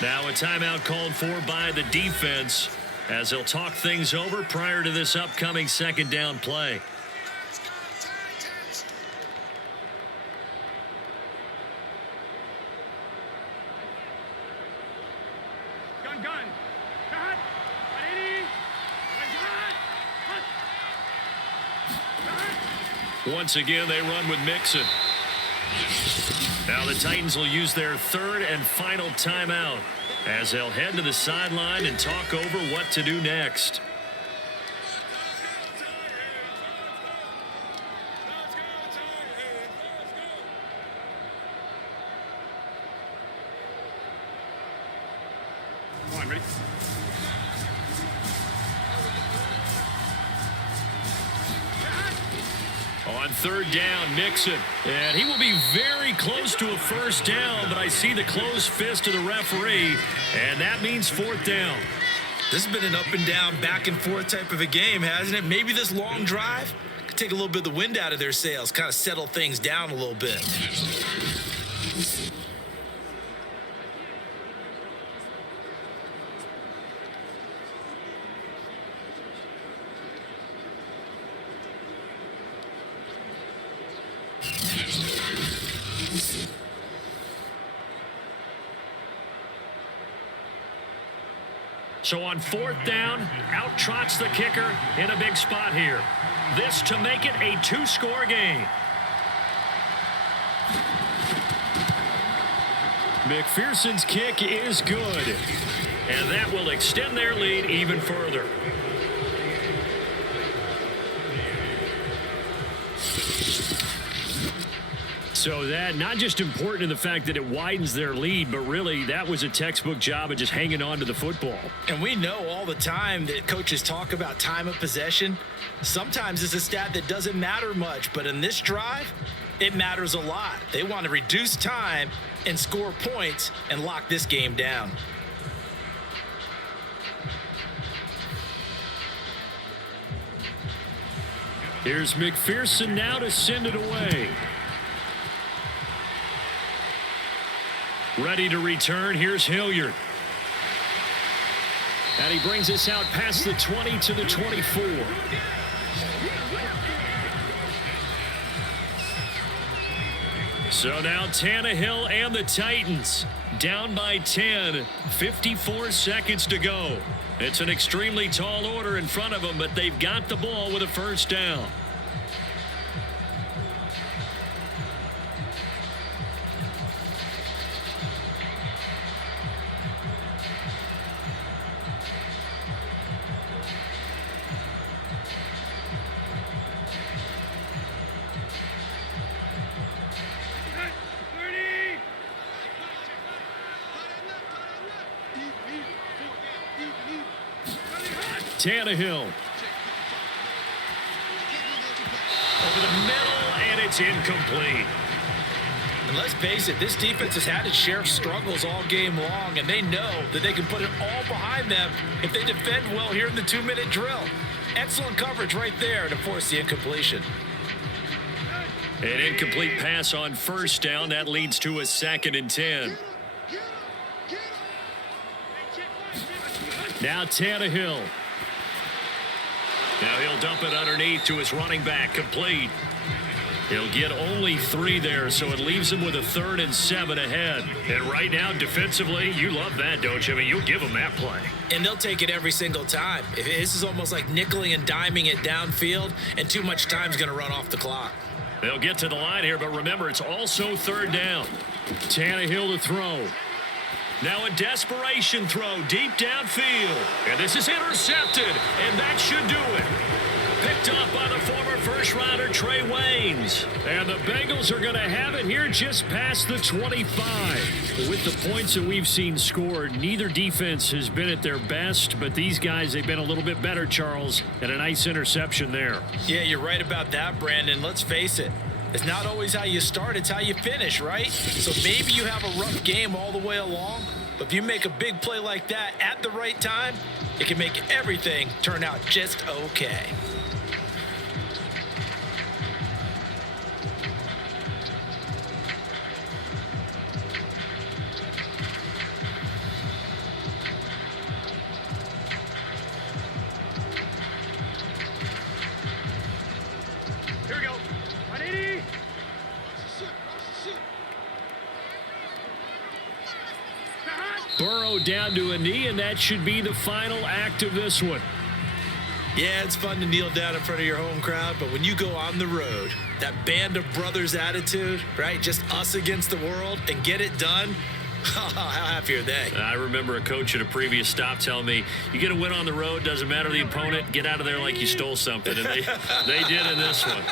Now a timeout called for by the defense as they'll talk things over prior to this upcoming 2nd down play. Once again, they run with Mixon. Now the Titans will use their 3rd and final timeout as they'll head to the sideline and talk over what to do next. Come on, ready? On 3rd down, Mixon. And he will be very close to a 1st down, but I see the closed fist of the referee, and that means 4th down. This has been an up and down, back and forth type of a game, hasn't it? Maybe this long drive could take a little bit of the wind out of their sails, kind of settle things down a little bit. So on 4th down, out trots the kicker in a big spot here. This to make it a 2-score game. McPherson's kick is good. And that will extend their lead even further. So that not just important in the fact that it widens their lead, but really that was a textbook job of just hanging on to the football. And we know all the time that coaches talk about time of possession. Sometimes it's a stat that doesn't matter much, but in this drive, it matters a lot. They want to reduce time and score points and lock this game down. Here's McPherson now to send it away. Ready to return. Here's Hilliard. And he brings us out past the 20 to the 24. So now Tannehill and the Titans down by 10, 54 seconds to go. It's an extremely tall order in front of them, but they've got the ball with a first down. Tannehill. Over the middle, and it's incomplete. And let's face it, this defense has had its share of struggles all game long, and they know that they can put it all behind them if they defend well here in the 2-minute drill. Excellent coverage right there to force the incompletion. An incomplete pass on first down. That leads to a 2nd and 10. Now Tannehill. Now he'll dump it underneath to his running back, complete. He'll get only 3 there, so it leaves him with a 3rd and 7 ahead. And right now, defensively, you love that, don't you? I mean, you'll give them that play. And they'll take it every single time. This is almost like nickeling and diming it downfield, and too much time's going to run off the clock. They'll get to the line here, but remember, it's also 3rd down. Tannehill to throw. Now a desperation throw deep downfield. And this is intercepted, and that should do it. Picked up by the former first-rounder Trey Waynes. And the Bengals are going to have it here just past the 25. With the points that we've seen scored, neither defense has been at their best, but these guys, they've been a little bit better, Charles, and a nice interception there. Yeah, you're right about that, Brandon. Let's face it. It's not always how you start, it's how you finish, right? So maybe you have a rough game all the way along, but if you make a big play like that at the right time, it can make everything turn out just okay. Here we go. 180. Burrow down to a knee, and that should be the final act of this one. Yeah, it's fun to kneel down in front of your home crowd, but when you go on the road, that band of brothers attitude, right? Just us against the world and get it done. How happy are they? I remember a coach at a previous stop telling me, you get a win on the road, doesn't matter the opponent, get out of there like you stole something. And they did in this one.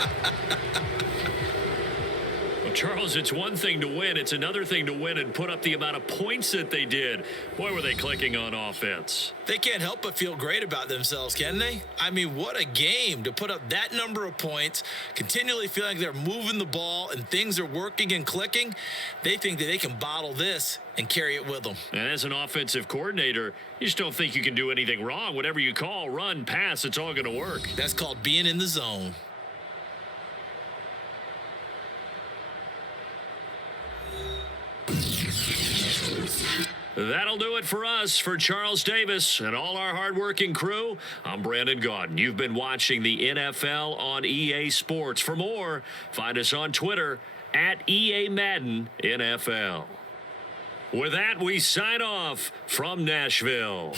Well, Charles, it's one thing to win. It's another thing to win and put up the amount of points that they did. Boy, were they clicking on offense. They can't help but feel great about themselves, can they? I mean, what a game to put up that number of points, continually feeling like they're moving the ball and things are working and clicking. They think that they can bottle this and carry it with them. And as an offensive coordinator, you just don't think you can do anything wrong. Whatever you call, run, pass, it's all going to work. That's called being in the zone. That'll do it for us. For Charles Davis and all our hardworking crew, I'm Brandon Gaudin. You've been watching the NFL on EA Sports. For more, find us on Twitter at EA Madden NFL. With that, we sign off from Nashville.